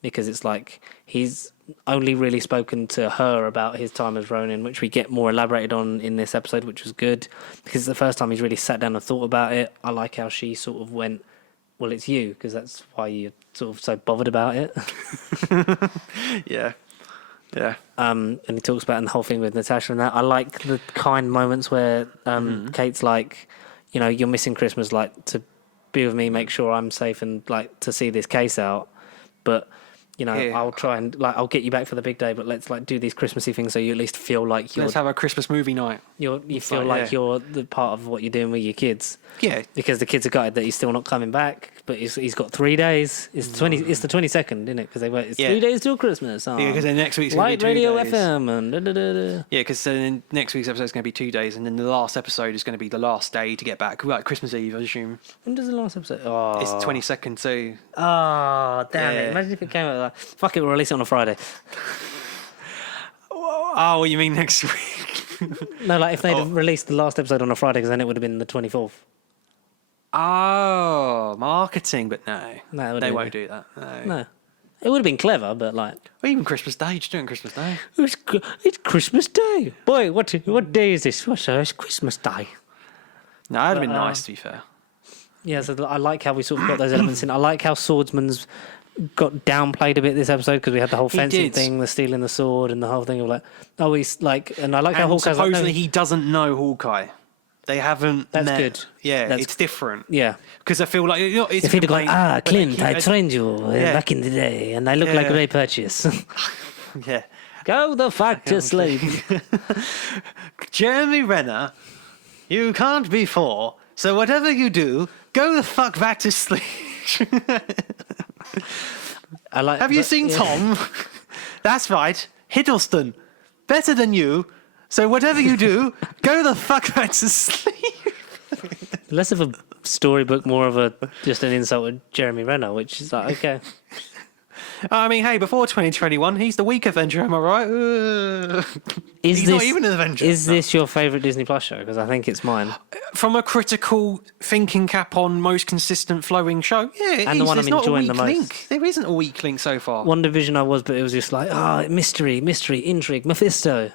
because it's like he's only really spoken to her about his time as Ronin, which we get more elaborated on in this episode, which was good because it's the first time he's really sat down and thought about it. I like how she sort of went, well, it's you, because that's why you're sort of so bothered about it. Yeah. Yeah. And he talks about the whole thing with Natasha and that. I like the kind moments where Kate's like, you know, you're missing Christmas, like, to be with me, make sure I'm safe and, like, to see this case out. But, you know, I'll try and, like, I'll get you back for the big day, but let's, like, do these Christmassy things so you at least feel like you're... Let's have a Christmas movie night. You feel like you're the part of what you're doing with your kids. Yeah. Because the kids are gutted that he's still not coming back, but he's got 3 days. It's the 22nd, isn't it? Because it's 3 days till Christmas. Yeah, because then next week's going to be 2 Radio days. FM and Yeah, because then next week's episode is going to be 2 days, and then the last episode is going to be the last day to get back, like Christmas Eve, I assume. When does the last episode? Oh. It's the 22nd, so... Oh, damn it. Imagine if it came out like, fuck it, we'll release it on a Friday. Oh, you mean next week? No, like if they'd released the last episode on a Friday, because then it would have been the 24th. Oh, marketing, but no. They won't do that. No. It would have been clever, but like... Or even Christmas Day, just doing Christmas Day. It's Christmas Day. Boy, what day is this? It's Christmas Day. No, that'd have been nice, to be fair. Yeah, so I like how we sort of got those elements in. I like how Swordsman's got downplayed a bit this episode because we had the whole fencing thing, the stealing the sword, and the whole thing of like, oh, he's like, and I like how Hawkeye's supposedly like, no, he doesn't know Hawkeye. They haven't. That's met. good. Yeah, it's different. Yeah, because I feel like it's if he'd have gone, Clint, I trained you Yeah. back in the day, and I look like a great purchase. Yeah. Go the fuck to sleep. Jeremy Renner, you can't be 4, so whatever you do, go the fuck back to sleep. Have you seen Tom? That's right, Hiddleston. Better than you, so whatever you do, go the fuck back to sleep. Less of a storybook, more of just an insult at Jeremy Renner, which is like, okay. I mean, hey, before 2021, he's the weak Avenger, am I right? He's not even an Avenger. Is this your favourite Disney Plus show? Because I think it's mine. From a critical thinking cap on most consistent flowing show, yeah, and the one I'm enjoying the most. Link. There isn't a weak link so far. One Division but it was just like, mystery, intrigue, Mephisto.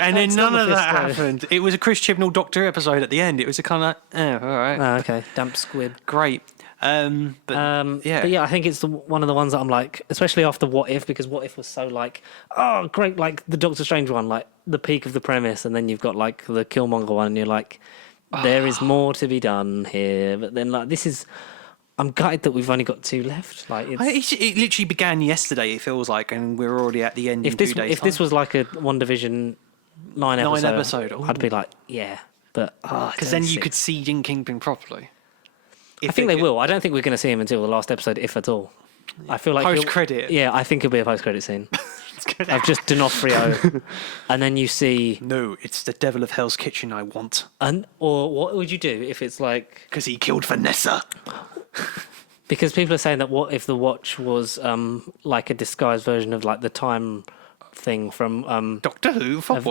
And then none of that happened. It was a Chris Chibnall Doctor episode at the end. It was a kind of, all right. Oh, okay, damp squid. Great. But yeah, I think it's one of the ones that I'm like, especially after What If, because What If was so like, oh, great, like the Doctor Strange one, like the peak of the premise, and then you've got like the Killmonger one, and you're like, there is more to be done here. But then like I'm gutted that we've only got 2 left. Like it literally began yesterday. It feels like, and we're already at the end. If this was like a One Division 9 episode, Ooh. I'd be like, yeah, but because then you could see Jin Kingpin properly. I think they will. I don't think we're going to see him until the last episode, if at all. I feel like post-credit. Yeah, I think it'll be a post-credit scene. Of just D'Onofrio, and then you see. No, it's the devil of Hell's Kitchen I want. Or what would you do if it's like? Because he killed Vanessa. Because people are saying that what if the watch was like a disguised version of like the time thing from Doctor Who of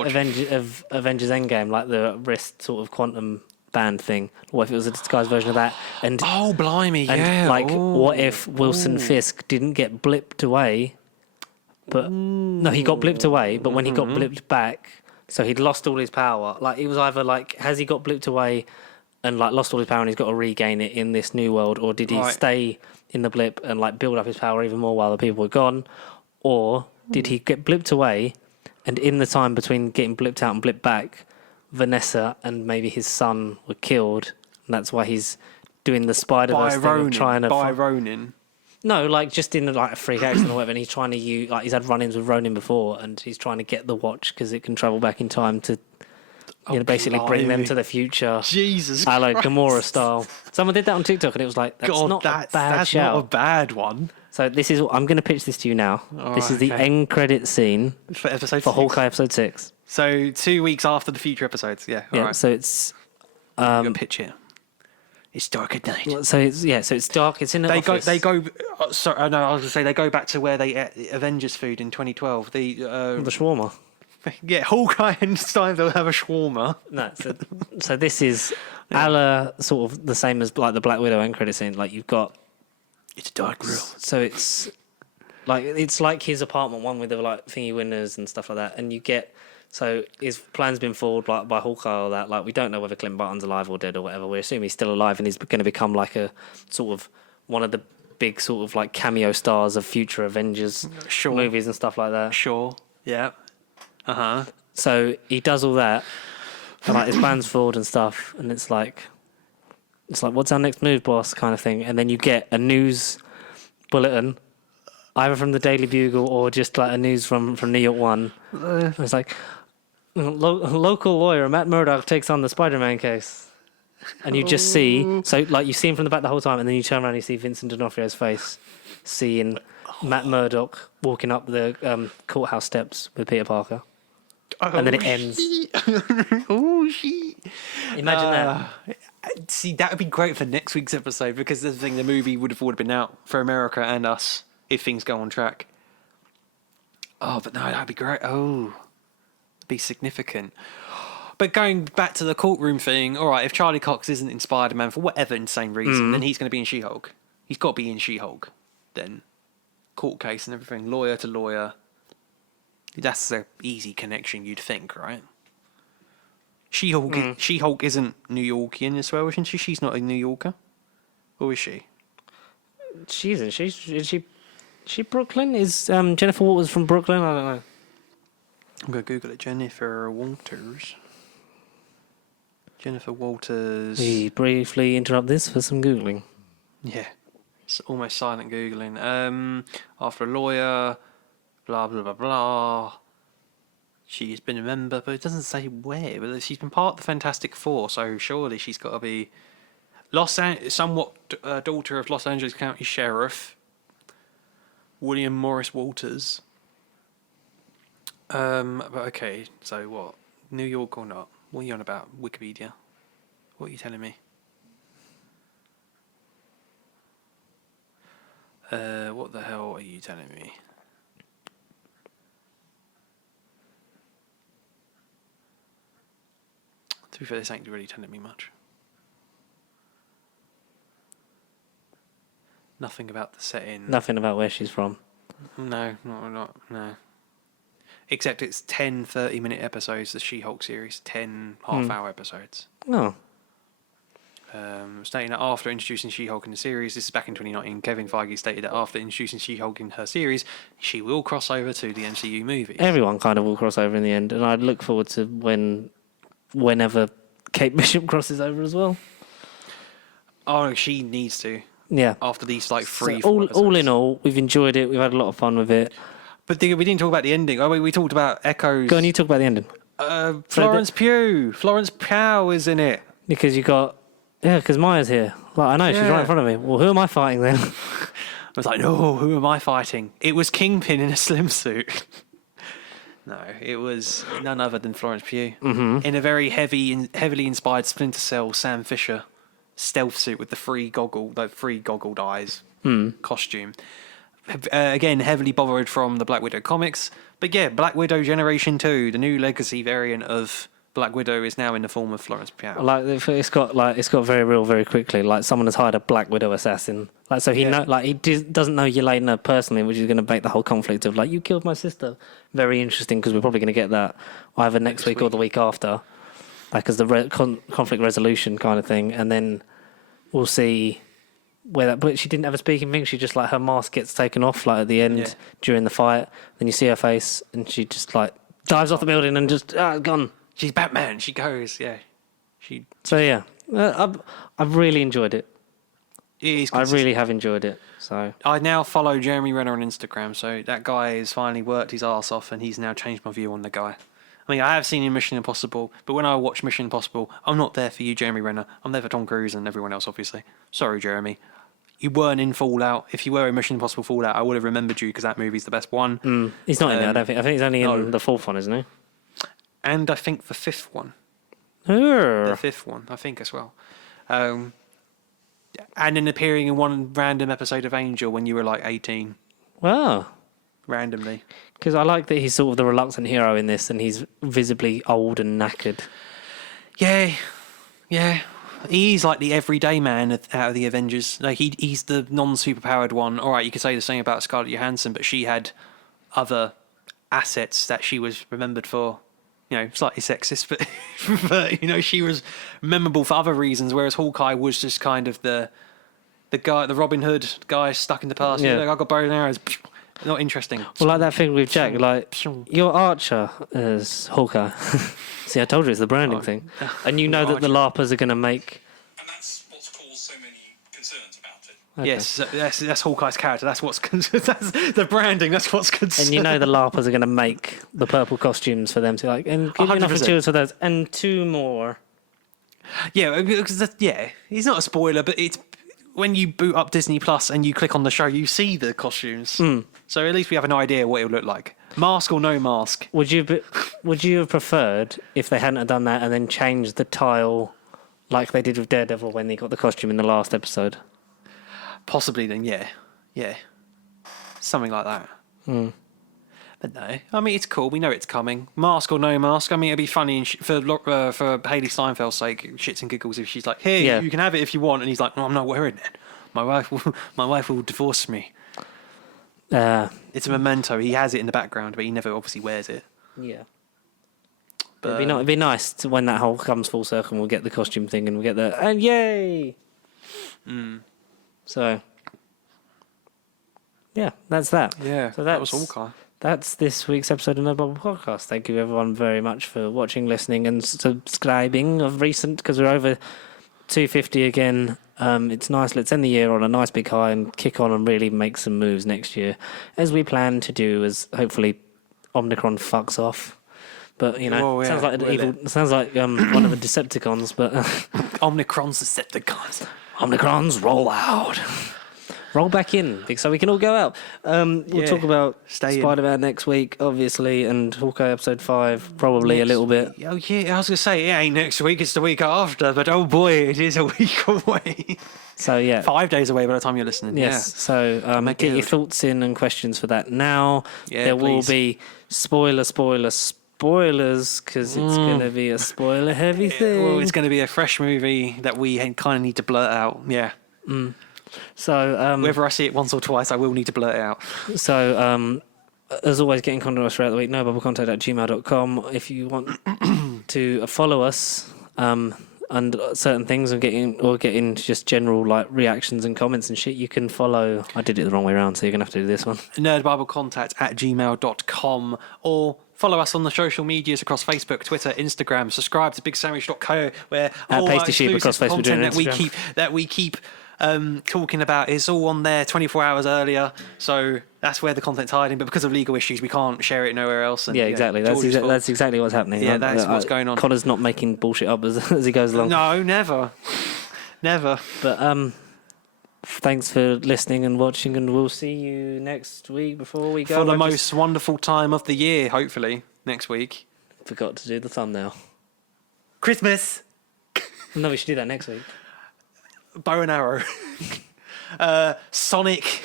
Avengers Endgame, like the wrist sort of quantum band thing. What if it was a disguised version of that? And oh blimey, and yeah. like what if Wilson Fisk didn't get blipped away? But no, he got blipped away. But when he got blipped back, so he'd lost all his power. Like it was either like has he got blipped away and like lost all his power and he's got to regain it in this new world, or did he stay in the blip and like build up his power even more while the people were gone, or did he get blipped away and in the time between getting blipped out and blipped back, Vanessa and maybe his son were killed, and that's why he's doing the Spider-Verse thing of trying to Ronin. No, like just in like a freak accident or whatever, and he's trying to use like he's had run-ins with Ronin before, and he's trying to get the watch because it can travel back in time to, basically bring them to the future. Jesus, I like Gamora style. Someone did that on TikTok, and it was like that's not a bad shout. Not a bad one. So this is I'm going to pitch this to you now. This is the end credit scene for episode for Hawkeye episode 6. So 2 weeks after the future episodes. Yeah. All right. So it's I'm gonna pitch it. It's dark at night. So it's dark. It's in the office. They go. Sorry, no, I was gonna say they go back to where they ate Avengers food in 2012. The shawarma. Yeah, Hawkeye and Steinville have a shawarma. No, so this is a la sort of the same as like the Black Widow end credit scene. Like you've got. It's a dark room. So it's like his apartment one with the like thingy windows and stuff like that, and you get. So his plan's been forward by Hawkeye or that. Like we don't know whether Clint Barton's alive or dead or whatever. We assume he's still alive and he's going to become like a sort of one of the big sort of like cameo stars of future Avengers movies and stuff like that. Sure. Yeah. So he does all that, and like his plan's forward and stuff, and it's like what's our next move, boss, kind of thing. And then you get a news bulletin, either from the Daily Bugle or just like a news from New York One. It's like. Local lawyer Matt Murdock takes on the Spider-Man case, and you just see like you see him from the back the whole time, and then you turn around and you see Vincent D'Onofrio's face, seeing Matt Murdock walking up the courthouse steps with Peter Parker, and then it ends. Oh shit! Imagine that. See, that would be great for next week's episode because the thing, the movie would have already been out for America and us if things go on track. Oh, but no, that'd be great. Oh. Be significant. But going back to the courtroom thing, all right, if Charlie Cox isn't in Spider-Man for whatever insane reason, then he's going to be in She-Hulk. He's got to be in She-Hulk. Then court case and everything, lawyer to lawyer. That's an easy connection, you'd think, right? She-Hulk isn't New Yorkian as well, isn't she? She's not a New Yorker, or is she? She isn't. Is she Brooklyn? Is Jennifer Walters from Brooklyn? I don't know. I'm going to Google it. Jennifer Walters. Jennifer Walters. We briefly interrupt this for some Googling. Yeah. It's almost silent Googling. After a lawyer, blah, blah, blah, blah. She's been a member, but it doesn't say where. But she's been part of the Fantastic Four, so surely she's got to be somewhat daughter of Los Angeles County Sheriff William Morris Walters. But okay, so what? New York or not? What are you on about? Wikipedia? What are you telling me? What the hell are you telling me? To be fair, this ain't really telling me much. Nothing about the setting. Nothing about where she's from. No. Except it's 10 30-minute episodes, the She-Hulk series, 10 half-hour episodes. Oh. Stating that after introducing She-Hulk in the series, this is back in 2019, Kevin Feige stated that after introducing She-Hulk in her series, she will cross over to the MCU movies. Everyone kind of will cross over in the end, and I'd look forward to whenever Kate Bishop crosses over as well. Oh, she needs to. Yeah. After these, like, So 3-4 episodes. all in all, we've enjoyed it. We've had a lot of fun with it. But we didn't talk about the ending. Oh, we talked about Echoes. Go on, you talk about the ending. Florence Pugh. Florence Pugh is in it. Because you got... Yeah, because Maya's here. Like, I know, she's right in front of me. Well, who am I fighting then? was like, no, who am I fighting? It was Kingpin in a slim suit. No, it was none other than Florence Pugh in a very heavily inspired Splinter Cell Sam Fisher stealth suit with the three goggled eyes costume. Again, heavily borrowed from the Black Widow comics. But yeah, Black Widow Generation 2, the new legacy variant of Black Widow, is now in the form of Florence Pugh. Like it's got very real very quickly. Like someone has hired a Black Widow assassin. Like so he doesn't know Yelena personally, which is going to make the whole conflict of like you killed my sister very interesting because we're probably going to get that either next week or the week after, like as the conflict resolution kind of thing, and then we'll see where that. But she didn't have a speaking thing. She just like her mask gets taken off like at the end during the fight. Then you see her face and she just like dives off the building and just gone. She's Batman. She goes, yeah. So yeah, I've really enjoyed it. I really have enjoyed it. So I now follow Jeremy Renner on Instagram. So that guy has finally worked his arse off, and he's now changed my view on the guy. I mean, I have seen him in Mission Impossible, but when I watch Mission Impossible, I'm not there for you, Jeremy Renner. I'm there for Tom Cruise and everyone else, obviously. Sorry, Jeremy. You weren't in Fallout. If you were in Mission Impossible Fallout, I would have remembered you because that movie's the best one. He's not in it. I don't think. I think he's only in the fourth one, isn't he? And I think the fifth one. The The fifth one, I think, as well. And then appearing in one random episode of Angel when you were like 18. Wow. Randomly. Because I like that he's sort of the reluctant hero in this and he's visibly old and knackered. Yeah. He's like the everyday man out of the Avengers. Like he's the non-superpowered one. All right, you could say the same about Scarlett Johansson, but she had other assets that she was remembered for. You know, slightly sexist, but you know, she was memorable for other reasons. Whereas Hawkeye was just kind of the guy, the Robin Hood guy stuck in the past. Yeah. Like, I got bow and arrows. Not interesting. Well, like that thing with Jack, like your Archer is Hawkeye. See, I told you it's the branding thing, and you know that the LARPers are going to make. And that's what's caused so many concerns about it. Okay. Yes, that's Hawkeye's character. That's what's that's the branding. That's what's concerned. And you know the LARPers are going to make the purple costumes for them to like, and give you enough 100%. materials for those, and 2 more. Yeah, because he's not a spoiler, but it's when you boot up Disney Plus and you click on the show, you see the costumes. So at least we have an idea what it would look like. Mask or no mask. Would you have preferred if they hadn't have done that and then changed the tile like they did with Daredevil when they got the costume in the last episode? Possibly then, yeah. Something like that. But no, I mean, it's cool. We know it's coming. Mask or no mask. I mean, it'd be funny for Hayley Steinfeld's sake, shits and giggles, if she's like, "Hey, you can have it if you want," and he's like, "No, I'm not wearing it. My wife will divorce me." It's a memento. He has it in the background, but he never obviously wears it. Yeah. But It'd be nice to, when that whole comes full circle and we'll get the costume thing and we'll get the and yay. So yeah, that's that. Yeah, so that was Hawkeye. That's this week's episode of No Bubble Podcast. Thank you everyone very much for watching, listening, and subscribing of recent, because we're over 250 again. It's nice. Let's end the year on a nice big high and kick on and really make some moves next year, as we plan to do. As hopefully Omicron fucks off. But you know, sounds like one of the Decepticons. But Omicron's Decepticons. Omicrons roll out. Roll back in, so we can all go out. We'll talk about Spider-Man next week, obviously, and Hawkeye episode 5 probably a little bit. Oh yeah, I was gonna say it ain't next week; it's the week after. But oh boy, it is a week away. So yeah, 5 days away by the time you're listening. Yes. So get your thoughts in and questions for that now. Yeah, there please. will be spoilers, because it's going to be a spoiler-heavy thing. Well, it's going to be a fresh movie that we kind of need to blurt out. Yeah. So whether I see it once or twice, I will need to blurt it out. So as always, get in contact with us throughout the week. nobubble@gmail.com if you want to follow us and certain things and get in just general like reactions and comments and shit. You can follow. I did it the wrong way around, so you're gonna have to do this one. nerdbiblecontact@gmail.com or follow us on the social medias across Facebook, Twitter, Instagram. Subscribe to bigsandwich.co where all our exclusive content that we keep talking about is all on there 24 hours earlier. So that's where the content's hiding. But because of legal issues, we can't share it nowhere else. And, yeah, exactly. That's exactly what's happening. Yeah, that's what's going on. Connor's not making bullshit up as he goes along. No, never. But thanks for listening and watching, and we'll see you next week before we go. For the most wonderful time of the year, hopefully, next week. Forgot to do the thumbnail. Christmas! No, we should do that next week. Bow and arrow. Sonic.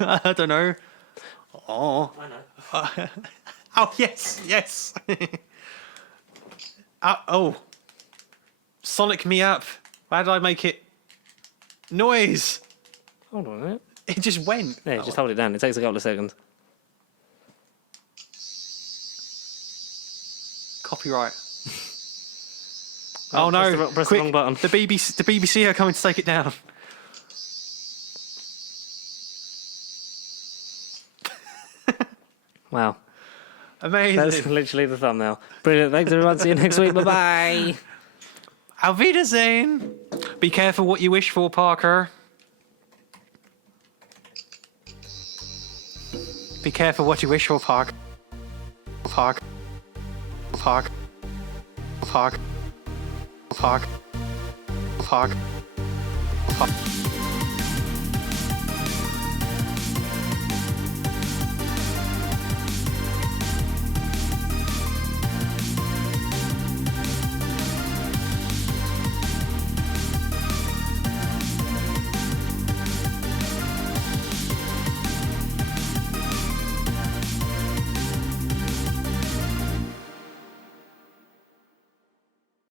I don't know. Oh. I know. Oh, yes. Oh. Sonic me up. How did I make it? Noise. Hold on a minute. It just went. Yeah, just hold it down. It takes a couple of seconds. Copyright. Oh no! Press Quick, the wrong button. The BBC are coming to take it down. Wow. Amazing. That's literally the thumbnail. Brilliant. Thanks everyone. See you next week. Bye-bye. Auf Wiedersehen. Be careful what you wish for, Parker. Be careful what you wish for, Parker. Park. Park. Park. Park. Park. Park.